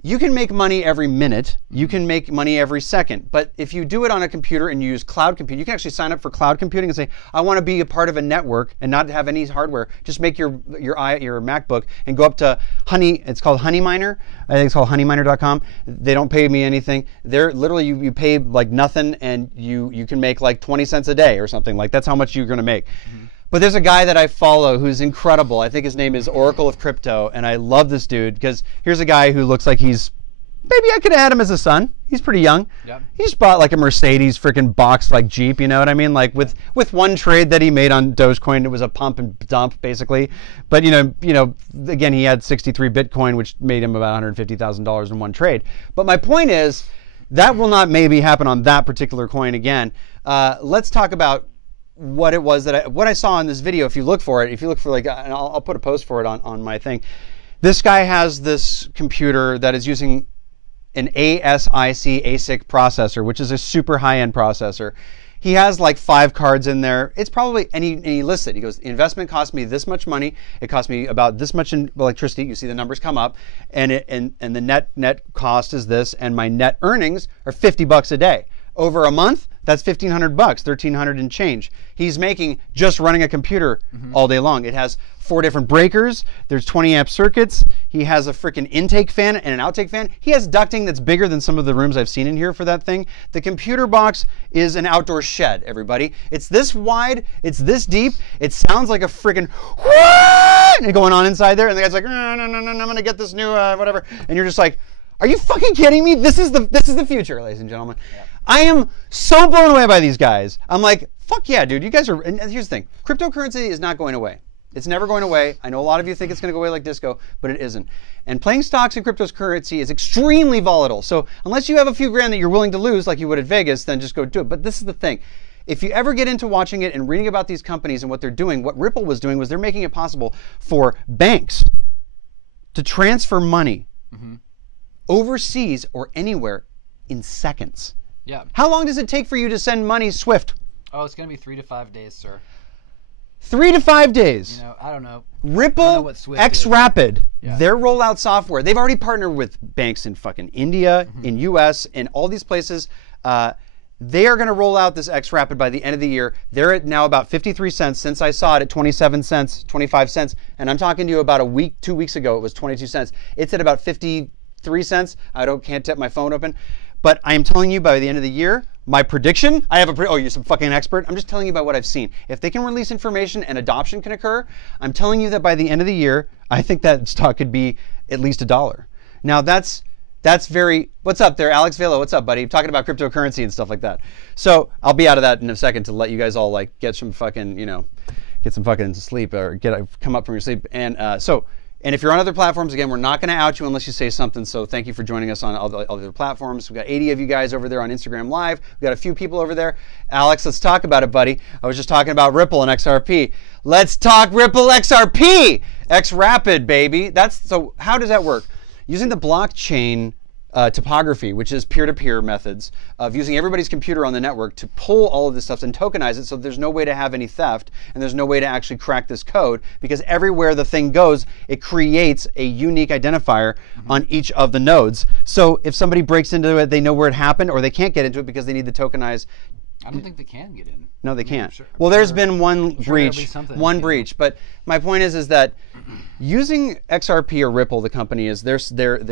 You can make money every minute. You can make money every second. But if you do it on a computer and you use cloud computing, you can actually sign up for cloud computing and say, I want to be a part of a network and not have any hardware. Just make your MacBook and go up to Honey. It's called Honey Miner. I think it's called honeyminer.com. They don't pay me anything. They're literally, you pay like nothing and you can make like 20 cents a day or something. Like that's how much you're going to make. Mm-hmm. But there's a guy that I follow who's incredible. I think his name is Oracle of Crypto, and I love this dude because here's a guy who looks like maybe I could have had him as a son. He's pretty young. Yep. He just bought like a Mercedes freaking box like Jeep, you know what I mean? Like with one trade that he made on Dogecoin, it was a pump and dump basically. But again, he had 63 Bitcoin, which made him about $150,000 in one trade. But my point is that will not maybe happen on that particular coin again. Let's talk about what it was what I saw in this video. If you look for it, and I'll put a post for it on my thing. This guy has this computer that is using an ASIC processor, which is a super high-end processor. He has like 5 cards in there. It's probably, and he lists it. He goes, the investment cost me this much money. It cost me about this much in electricity. You see the numbers come up, and the net cost is this, and my net earnings are $50 a day. Over a month, that's $1,500, $1,300 and change. He's making just running a computer all day long. It has 4 different breakers. There's 20 amp circuits. He has a freaking intake fan and an outtake fan. He has ducting that's bigger than some of the rooms I've seen in here for that thing. The computer box is an outdoor shed, everybody. It's this wide. It's this deep. It sounds like a freaking going on inside there. And the guy's like, no, I'm going to get this new whatever. And you're just like, are you fucking kidding me? This is the future, ladies and gentlemen. Yeah. I am so blown away by these guys. I'm like, fuck yeah, dude. You guys are, and here's the thing. Cryptocurrency is not going away. It's never going away. I know a lot of you think it's going to go away like disco, but it isn't. And playing stocks in cryptocurrency is extremely volatile. So unless you have a few grand that you're willing to lose like you would at Vegas, then just go do it. But this is the thing. If you ever get into watching it and reading about these companies and what they're doing, what Ripple was doing was they're making it possible for banks to transfer money overseas or anywhere in seconds. Yeah. How long does it take for you to send money Swift? Oh, it's going to be 3 to 5 days, sir. 3 to 5 days. I don't know. Ripple, X Rapid, their rollout software. They've already partnered with banks in fucking India, in US, in all these places. They are going to roll out this X Rapid by the end of the year. They're at now about 53 cents. Since I saw it at 27 cents, 25 cents, and I'm talking to you about 2 weeks ago, it was 22 cents. It's at about 53 cents. Can't tap my phone open. But I am telling you by the end of the year, my prediction, you're some fucking expert. I'm just telling you about what I've seen. If they can release information and adoption can occur, I'm telling you that by the end of the year, I think that stock could be at least $1. Now that's very, what's up there, Alex Velo, what's up, buddy? I'm talking about cryptocurrency and stuff like that. So I'll be out of that in a second to let you guys all like get some fucking, get some fucking sleep or come up from your sleep. And if you're on other platforms, again, we're not going to out you unless you say something. So thank you for joining us on all the other platforms. We've got 80 of you guys over there on Instagram Live. We've got a few people over there. Alex, let's talk about it, buddy. I was just talking about Ripple and XRP. Let's talk Ripple XRP. X Rapid, baby. So how does that work? Using the blockchain topography, which is peer-to-peer methods of using everybody's computer on the network to pull all of this stuff and tokenize it, so there's no way to have any theft and there's no way to actually crack this code, because everywhere the thing goes, it creates a unique identifier on each of the nodes. So if somebody breaks into it, they know where it happened, or they can't get into it because they need the tokenized. I don't think they can get in. No, they can't. Well, there's been one breach, but my point is that using XRP or Ripple, the company is their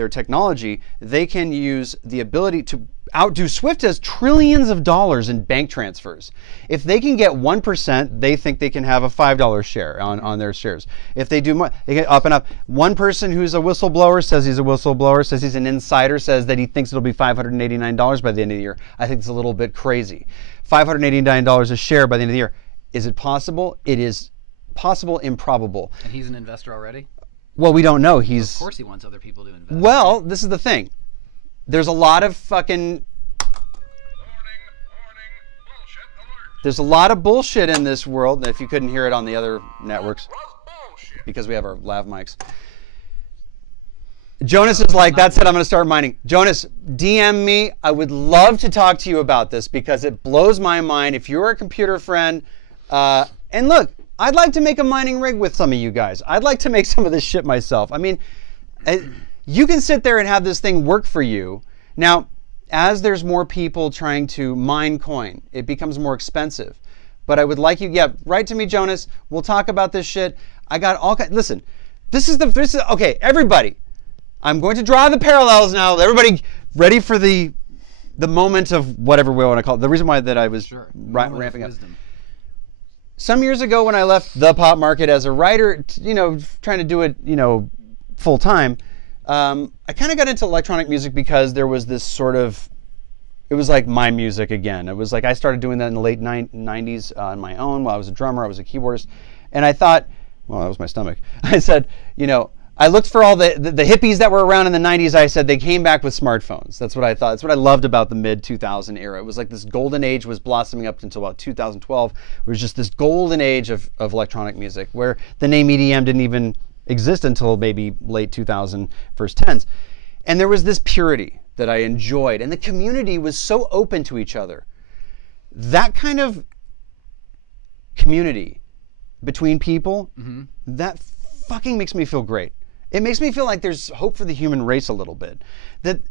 technology, they can use the ability to outdo Swift has trillions of dollars in bank transfers. If they can get 1%, they think they can have a $5 share on their shares. If they do more, they get up and up. One person who's a whistleblower says he's a whistleblower, says he's an insider, says that he thinks it'll be $589 by the end of the year. I think it's a little bit crazy. $589 a share by the end of the year. Is it possible? It is possible, improbable. And he's an investor already? Well, we don't know. Of course he wants other people to invest. Well, this is the thing. There's a lot of fucking... There's a lot of bullshit in this world, if you couldn't hear it on the other networks, because we have our lav mics. Jonas is like, that's it, I'm going to start mining. Jonas, DM me. I would love to talk to you about this because it blows my mind. If you're a computer friend, and look, I'd like to make a mining rig with some of you guys. I'd like to make some of this shit myself. I mean... You can sit there and have this thing work for you. Now, as there's more people trying to mine coin, it becomes more expensive. But I would like you, write to me, Jonas. We'll talk about this shit. I got all kinds, listen, this is, okay, everybody. I'm going to draw the parallels now. Everybody ready for the moment of whatever we want to call it. The reason why that I was ramping up. Some years ago when I left the pop market as a writer, trying to do it, full time, I kind of got into electronic music because there was this sort of, it was like my music again. It was like I started doing that in the late 90s on my own while I was a drummer, I was a keyboardist. And I thought, well, that was my stomach. I said, I looked for all the hippies that were around in the 90s. I said they came back with smartphones. That's what I thought. That's what I loved about the mid-2000 era. It was like this golden age was blossoming up until about 2012. It was just this golden age of electronic music where the name EDM didn't even exist until maybe late 2000, first tens. And there was this purity that I enjoyed. And the community was so open to each other. That kind of community between people, that fucking makes me feel great. It makes me feel like there's hope for the human race a little bit. That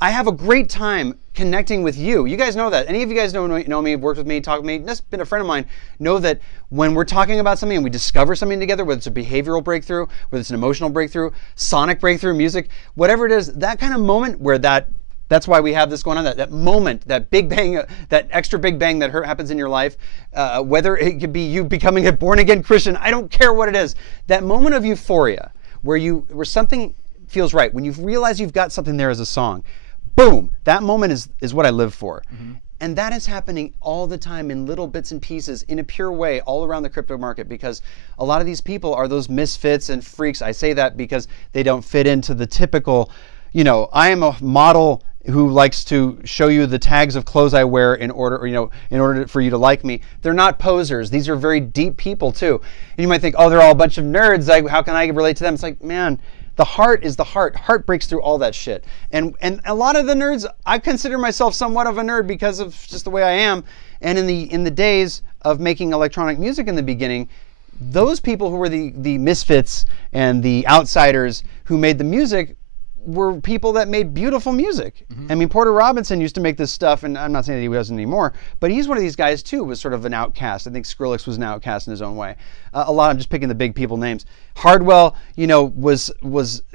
I have a great time connecting with you. You guys know that. Any of you guys know me, worked with me, talked with me, that's been a friend of mine, know that when we're talking about something and we discover something together, whether it's a behavioral breakthrough, whether it's an emotional breakthrough, sonic breakthrough, music, whatever it is, that kind of moment where that's why we have this going on, that moment, that big bang, that extra big bang that happens in your life, whether it could be you becoming a born-again Christian, I don't care what it is, that moment of euphoria where something feels right, when you realize you've got something there as a song, boom, that moment is what I live for. And that is happening all the time in little bits and pieces in a pure way all around the crypto market, because a lot of these people are those misfits and freaks. I say that because they don't fit into the typical, I am a model who likes to show you the tags of clothes I wear in order for you to like me. They're not posers. These are very deep people too. And you might think, oh, they're all a bunch of nerds. How can I relate to them? It's like, man, the heart is the heart. Heart breaks through all that shit. And a lot of the nerds, I consider myself somewhat of a nerd because of just the way I am. And in the days of making electronic music in the beginning, those people who were the misfits and the outsiders who made the music were people that made beautiful music. I mean, Porter Robinson used to make this stuff, and I'm not saying that he doesn't anymore, but he's one of these guys too, was sort of an outcast. I think Skrillex was an outcast in his own way. I'm just picking the big people names. Hardwell, was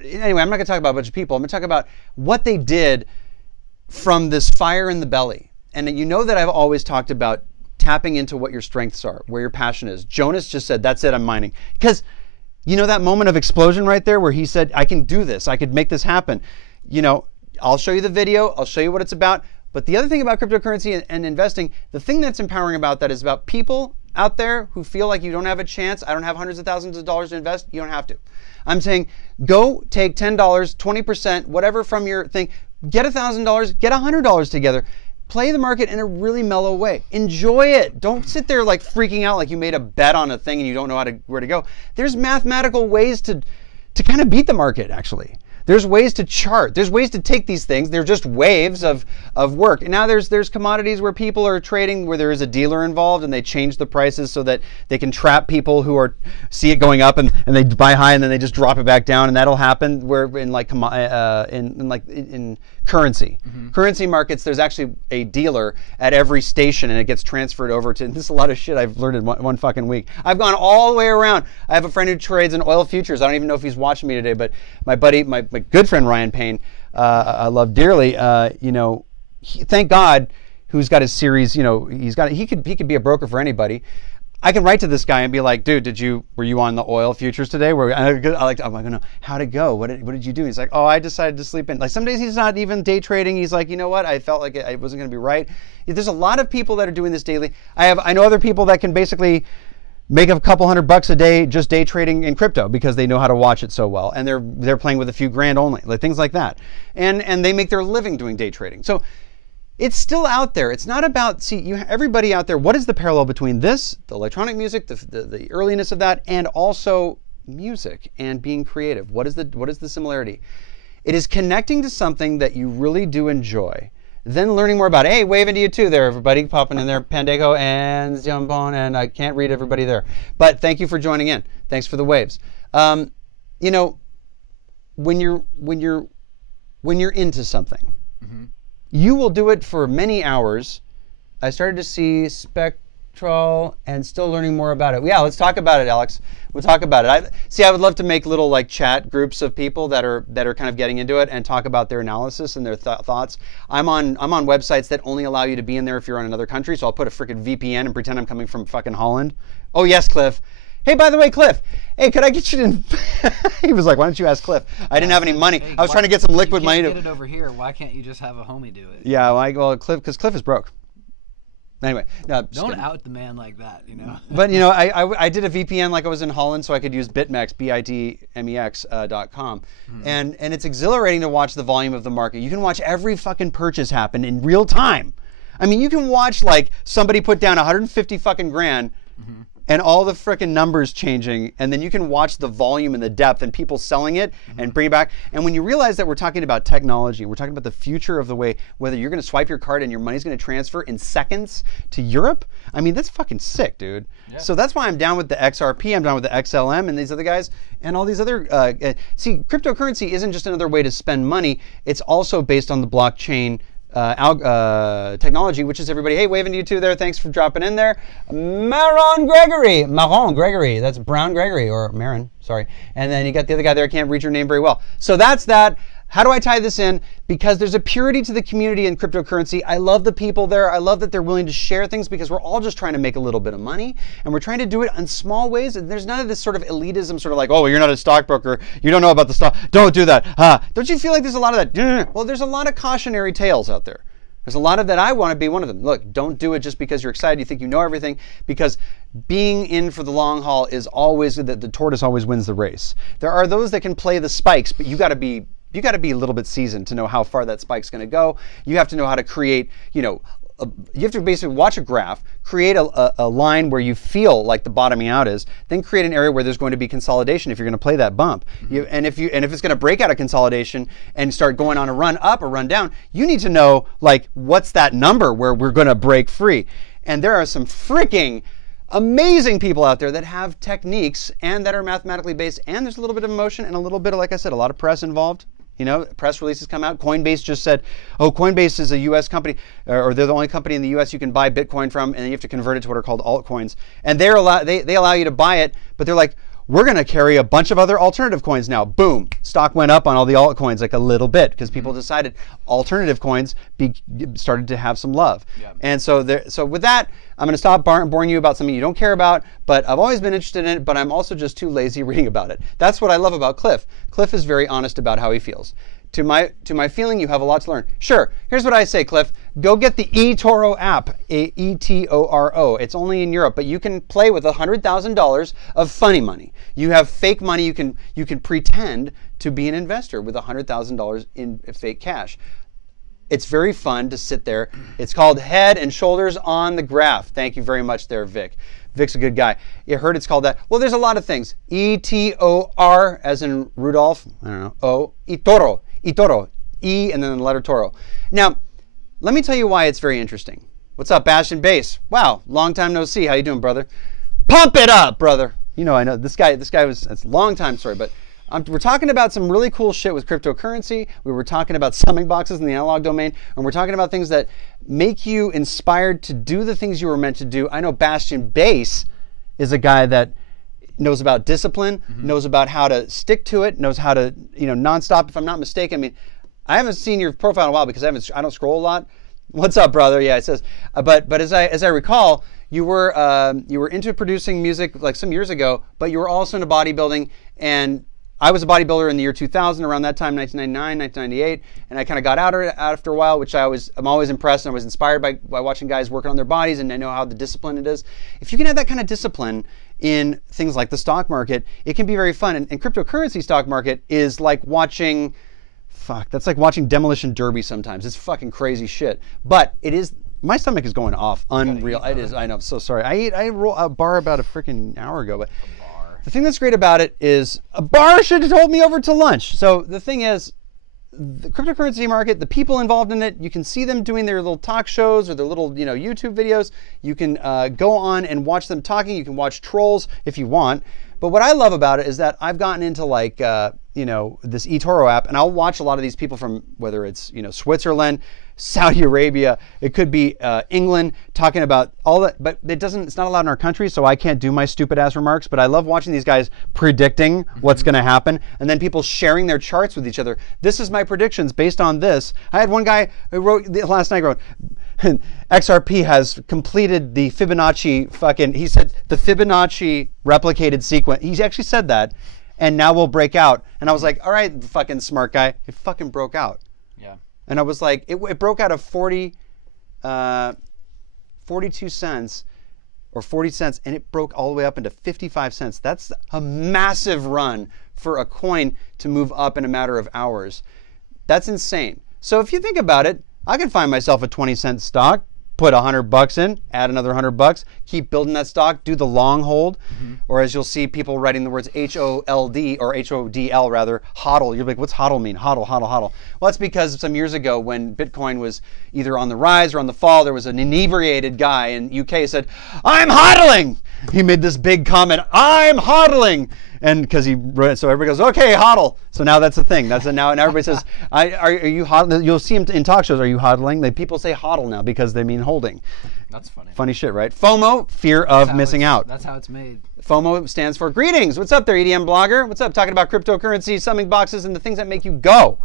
anyway, I'm not gonna talk about a bunch of people. I'm gonna talk about what they did from this fire in the belly. And that I've always talked about tapping into what your strengths are, where your passion is. Jonas just said, that's it, I'm mining. Because that moment of explosion right there where he said, I can do this, I could make this happen. I'll show you the video, I'll show you what it's about. But the other thing about cryptocurrency and investing, the thing that's empowering about that is about people out there who feel like you don't have a chance, I don't have hundreds of thousands of dollars to invest, you don't have to. I'm saying, go take $10, 20%, whatever from your thing, get $1,000, get $100 together. Play the market in a really mellow way. Enjoy it. Don't sit there like freaking out like you made a bet on a thing and you don't know where to go. There's mathematical ways to kind of beat the market, actually. There's ways to chart. There's ways to take these things. They're just waves of work. And now there's commodities where people are trading where there is a dealer involved and they change the prices so that they can trap people who see it going up and they buy high and then they just drop it back down. And that'll happen where in currency. Currency markets, there's actually a dealer at every station and it gets transferred over to, this is a lot of shit I've learned in one fucking week. I've gone all the way around. I have a friend who trades in oil futures. I don't even know if he's watching me today, but my buddy, my good friend Ryan Payne, I love dearly, thank God, who's got his series, you know, he could be a broker for anybody. I can write to this guy and be like, dude, were you on the oil futures today? I'm like, no, how'd it go? What did you do? He's like, oh, I decided to sleep in. Like some days he's not even day trading. He's like, you know what? I felt like it wasn't going to be right. There's a lot of people that are doing this daily. I know other people that can basically make a couple $100 a day just day trading in crypto because they know how to watch it so well, and they're playing with a few grand only, like things like that, and they make their living doing day trading. So it's still out there. It's not about, everybody out there, what is the parallel between this, the electronic music, the earliness of that, and also music and being creative? What is the similarity? It is connecting to something that you really do enjoy, then learning more about it. Hey, waving to you too there, everybody, popping in there, Pandeco and Jambon, and I can't read everybody there. But thank you for joining in. Thanks for the waves. You know, when you're into something, you will do it for many hours. I started to see spectral and still learning more about it. Yeah, let's talk about it, Alex. We'll talk about it. I would love to make little like chat groups of people that are kind of getting into it and talk about their analysis and their thoughts. I'm on websites that only allow you to be in there if you're in another country. So I'll put a freaking VPN and pretend I'm coming from fucking Holland. Oh yes, Cliff. Hey, by the way, Cliff. Hey, could I get you to? He was like, why don't you ask Cliff? I didn't have any money. I was trying to get some liquid money. Get it over here. Why can't you just have a homie do it? Yeah, well, Cliff, because Cliff is broke. Anyway, no. Don't out the man like that, you know. But you know, I did a VPN like I was in Holland, so I could use BitMEX, BITMEX.com, and it's exhilarating to watch the volume of the market. You can watch every fucking purchase happen in real time. I mean, you can watch like somebody put down 150 fucking grand. And all the frickin' numbers changing, and then you can watch the volume and the depth and people selling it and bring it back. And when you realize that we're talking about technology, we're talking about the future of the way, whether you're gonna swipe your card and your money's gonna transfer in seconds to Europe, I mean, that's fucking sick, dude. Yeah. So that's why I'm down with the XRP, I'm down with the XLM and these other guys, and all these other, see, cryptocurrency isn't just another way to spend money, it's also based on the blockchain technology, which is everybody. Hey, waving to you too there. Thanks for dropping in there. Marron Gregory. That's Brown Gregory, or Marin, sorry. And then you got the other guy there. I can't read your name very well. So that's that. How do I tie this in? Because there's a purity to the community in cryptocurrency. I love the people there. I love that they're willing to share things because we're all just trying to make a little bit of money, and we're trying to do it in small ways. And there's none of this sort of elitism, sort of like, oh, you're not a stockbroker. You don't know about the stock. Don't do that. Don't you feel like there's a lot of that? Well, there's a lot of cautionary tales out there. There's a lot of that. I want to be one of them. Look, don't do it just because you're excited. You think you know everything, because being in for the long haul is always, the tortoise always wins the race. There are those that can play the spikes, but you got to be a little bit seasoned to know how far that spike's going to go. You have to know how to create, you have to basically watch a graph, create a line where you feel like the bottoming out is, then create an area where there's going to be consolidation if you're going to play that bump. And if it's going to break out of consolidation and start going on a run up or run down, you need to know like what's that number where we're going to break free. And there are some freaking amazing people out there that have techniques and that are mathematically based, and there's a little bit of emotion and a little bit of, like I said, a lot of press involved. Press releases come out. Coinbase just said, oh, Coinbase is a U.S. company, or they're the only company in the U.S. you can buy Bitcoin from, and then you have to convert it to what are called altcoins. And they allow you to buy it, but they're like, we're going to carry a bunch of other alternative coins now. Boom. Stock went up on all the altcoins like a little bit because people decided alternative coins started to have some love. Yeah. And so with that, I'm going to stop boring you about something you don't care about, but I've always been interested in it, but I'm also just too lazy reading about it. That's what I love about Cliff. Cliff is very honest about how he feels. To my feeling, you have a lot to learn. Sure, here's what I say, Cliff. Go get the eToro app, E-T-O-R-O. It's only in Europe, but you can play with $100,000 of funny money. You have fake money. You can pretend to be an investor with $100,000 in fake cash. It's very fun to sit there. It's called Head and Shoulders on the Graph. Thank you very much there, Vic. Vic's a good guy. You heard it's called that. Well, there's a lot of things. E-T-O-R, as in Rudolph. I don't know. O, eToro. eToro. E, and then the letter Toro. Now, let me tell you why it's very interesting. What's up, Bastion Bass? Wow, long time no see. How you doing, brother? Pump it up, brother. I know this guy was, it's a long time story, but we're talking about some really cool shit with cryptocurrency. We were talking about summing boxes in the analog domain, and we're talking about things that make you inspired to do the things you were meant to do. I know Bastion Bass is a guy that knows about discipline, knows about how to stick to it, knows how to, nonstop, if I'm not mistaken. I mean, I haven't seen your profile in a while because I don't scroll a lot, What's up, brother? Yeah, it says. But as I recall, you were into producing music like some years ago, but you were also into bodybuilding. And I was a bodybuilder in the year 2000, around that time, 1999, 1998, and I kind of got out of it after a while, which I'm always impressed, and I was inspired by watching guys working on their bodies, and I know how the discipline it is. If you can have that kind of discipline in things like the stock market, it can be very fun. And cryptocurrency stock market is like watching, that's like watching Demolition Derby sometimes. It's fucking crazy shit. But it is, my stomach is going off, unreal. It is, I know, I'm so sorry. I rolled a bar about a freaking hour ago, but the thing that's great about it is a bar should have told me over to lunch. So the thing is, the cryptocurrency market, the people involved in it, you can see them doing their little talk shows or their little, YouTube videos. You can go on and watch them talking. You can watch trolls if you want. But what I love about it is that I've gotten into like, this eToro app, and I'll watch a lot of these people from whether it's, Switzerland, Saudi Arabia, it could be England, talking about all that, but it's not allowed in our country, so I can't do my stupid ass remarks, but I love watching these guys predicting what's going to happen, and then people sharing their charts with each other. This is my predictions based on this. I had one guy who wrote last night, XRP has completed the Fibonacci he said the Fibonacci replicated sequence. He actually said that, and now we'll break out. And I was like, all right, fucking smart guy, it fucking broke out. Yeah. And I was like, it broke out of 42 cents or 40 cents, and it broke all the way up into 55 cents. That's a massive run for a coin to move up in a matter of hours. That's insane. So if you think about it, I can find myself a 20-cent stock, put $100 in, add another $100, keep building that stock, do the long hold, or as you'll see people writing the words HOLD or HODL rather, HODL. You're like, what's HODL mean? HODL, HODL, HODL. Well, that's because some years ago when Bitcoin was either on the rise or on the fall, there was an inebriated guy in UK said, "I'm HODLing." He made this big comment, "I'm HODLing." And because so everybody goes, okay, hodl. So now that's the thing. That's now, and everybody says, are you hodling? You'll see him in talk shows. Are you hodling? People say hodl now because they mean holding. That's funny. Funny shit, right? FOMO, fear of missing out. That's how it's made. FOMO stands for greetings. What's up there, EDM blogger? What's up? Talking about cryptocurrency, summing boxes, and the things that make you go.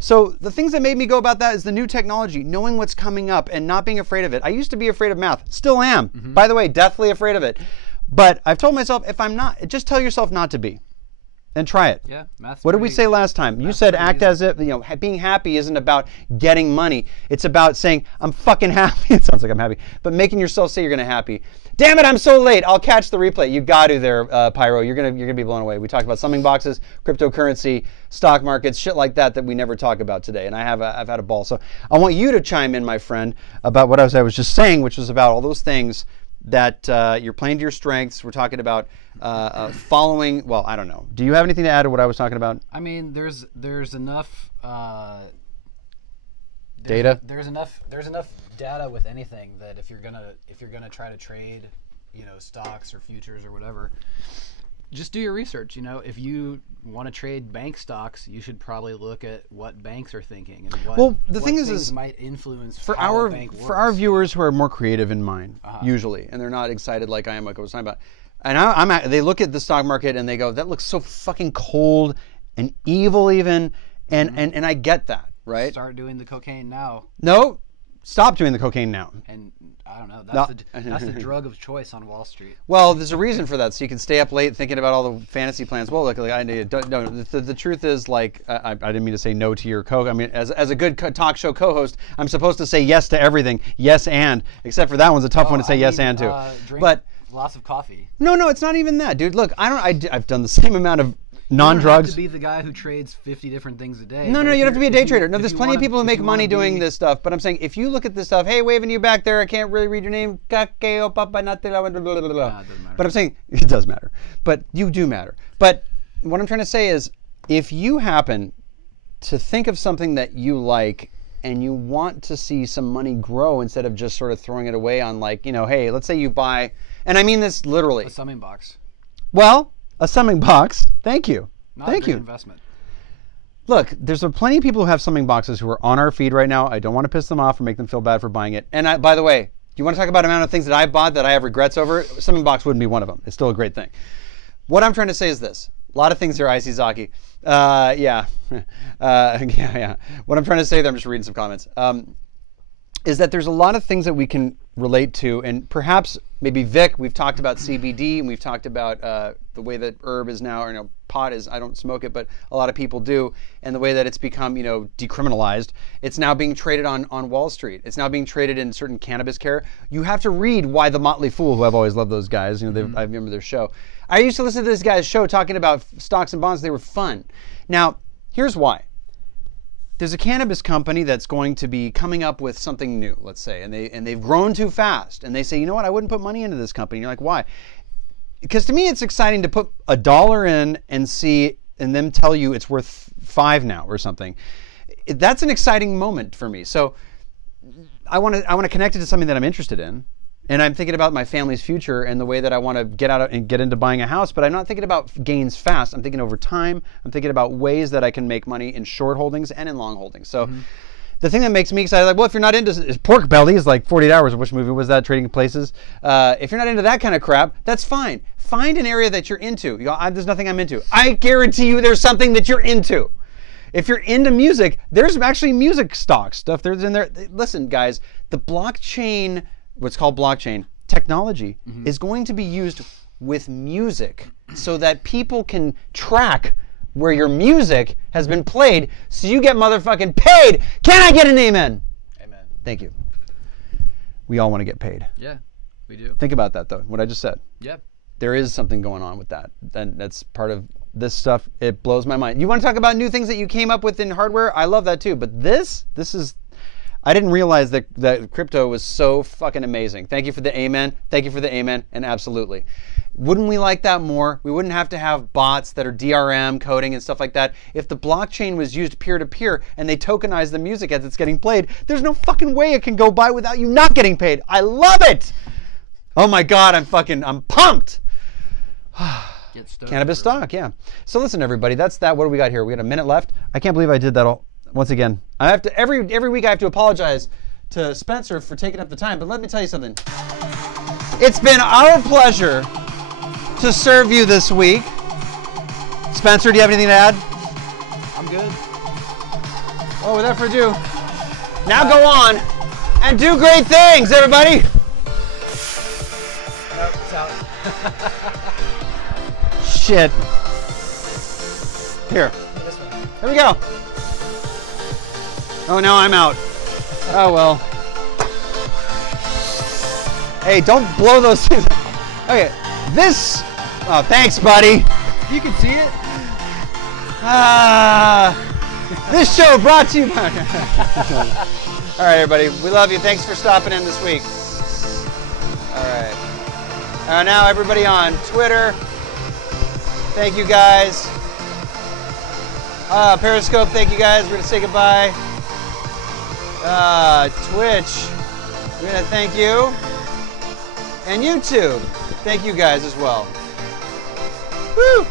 So the things that made me go about that is the new technology, knowing what's coming up and not being afraid of it. I used to be afraid of math. Still am. By the way, deathly afraid of it. But I've told myself, if I'm not, just tell yourself not to be. And try it. Yeah, math's what did we say last time? You said act as if, being happy isn't about getting money. It's about saying, I'm fucking happy. It sounds like I'm happy. But making yourself say you're going to happy. Damn it, I'm so late. I'll catch the replay. You got to there, Pyro. You're gonna be blown away. We talked about summing boxes, cryptocurrency, stock markets, shit like that we never talk about today. And I've had a ball. So I want you to chime in, my friend, about what I was just saying, which was about all those things that you're playing to your strengths. We're talking about following. Well, I don't know. Do you have anything to add to what I was talking about? I mean, there's enough data. There's enough data with anything that if you're gonna try to trade, stocks or futures or whatever, just do your research. If you want to trade bank stocks, you should probably look at what banks are thinking and what things might influence for how a bank works. For our viewers who are more creative in mind, usually, and they're not excited like I am, like I was talking about. And they look at the stock market and they go, "That looks so fucking cold and evil, even." And I get that, right? Start doing the cocaine now. No, stop doing the cocaine now. And I don't know. That's the drug of choice on Wall Street. Well, there's a reason for that, so you can stay up late thinking about all the fantasy plans. Well, look, I need. No, the truth is, like, I didn't mean to say no to your coke. I mean, as a good talk show co-host, I'm supposed to say yes to everything. Yes, and except for that one's a tough one to say yes and to. But lots of coffee. No, it's not even that, dude. Look, I've done the same amount of non-drugs. You don't have to be the guy who trades 50 different things a day. No, you don't have to be a day trader. No, there's plenty of people who make money doing this stuff. But I'm saying, if you look at this stuff, hey, waving you back there, I can't really read your name. But I'm saying, it does matter. But you do matter. But what I'm trying to say is, if you happen to think of something that you like and you want to see some money grow instead of just sort of throwing it away on, like, hey, let's say you buy, and I mean this literally. A summing box. Well, a summing box. Thank you. Not a great investment. Look, there's plenty of people who have summing boxes who are on our feed right now. I don't want to piss them off or make them feel bad for buying it. And by the way, you want to talk about the amount of things that I bought that I have regrets over? Summing box wouldn't be one of them. It's still a great thing. What I'm trying to say is this. A lot of things here, Isizaki. Yeah. What I'm trying to say there, I'm just reading some comments. is that there's a lot of things that we can relate to, and perhaps maybe Vic, we've talked about CBD, and we've talked about the way that herb is now, or pot is, I don't smoke it, but a lot of people do, and the way that it's become, decriminalized. It's now being traded on Wall Street. It's now being traded in certain cannabis care. You have to read why the Motley Fool, who I've always loved those guys, I remember their show. I used to listen to this guy's show talking about stocks and bonds. They were fun. Now, here's why. There's a cannabis company that's going to be coming up with something new, let's say, and they've grown too fast, and they say, you know what, I wouldn't put money into this company. And you're like, why? Because to me, it's exciting to put $1 in and see, and them tell you it's worth $5 now or something. That's an exciting moment for me. So I want to connect it to something that I'm interested in. And I'm thinking about my family's future and the way that I want to get out and get into buying a house, but I'm not thinking about gains fast. I'm thinking over time. I'm thinking about ways that I can make money in short holdings and in long holdings. So the thing that makes me excited, like, well, if you're not into Pork Belly is like 48 Hours, which movie was that? Trading Places. If you're not into that kind of crap, that's fine. Find an area that you're into. There's nothing I'm into. I guarantee you there's something that you're into. If you're into music, there's actually music stock stuff. There's in there. Listen, guys, the blockchain, what's called blockchain technology, is going to be used with music so that people can track where your music has been played so you get motherfucking paid. Can I get an amen? Amen. Thank you. We all want to get paid. Yeah, we do. Think about that, though, what I just said. Yeah. There is something going on with that. And that's part of this stuff. It blows my mind. You want to talk about new things that you came up with in hardware? I love that, too. But this is... I didn't realize that crypto was so fucking amazing. Thank you for the amen. Thank you for the amen. And absolutely. Wouldn't we like that more? We wouldn't have to have bots that are DRM coding and stuff like that. If the blockchain was used peer-to-peer and they tokenize the music as it's getting played, there's no fucking way it can go by without you not getting paid. I love it. Oh my God, I'm pumped. Cannabis stock, yeah. So listen, everybody, that's that. What do we got here? We got a minute left. I can't believe I did that all. Once again, I have to every week I have to apologize to Spencer for taking up the time, but let me tell you something. It's been our pleasure to serve you this week. Spencer, do you have anything to add? I'm good. Oh, without further ado, now go on and do great things, everybody. Nope, it's out. Shit. Here. This one. Here we go. Oh, now I'm out. Oh, well. Hey, don't blow those things. Okay, this... Oh, thanks, buddy. You can see it. This show brought to you by... All right, everybody. We love you. Thanks for stopping in this week. All right. Now, everybody on Twitter. Thank you, guys. Periscope, thank you, guys. We're going to say goodbye. Twitch, we're going to thank you. And YouTube, thank you guys as well. Woo!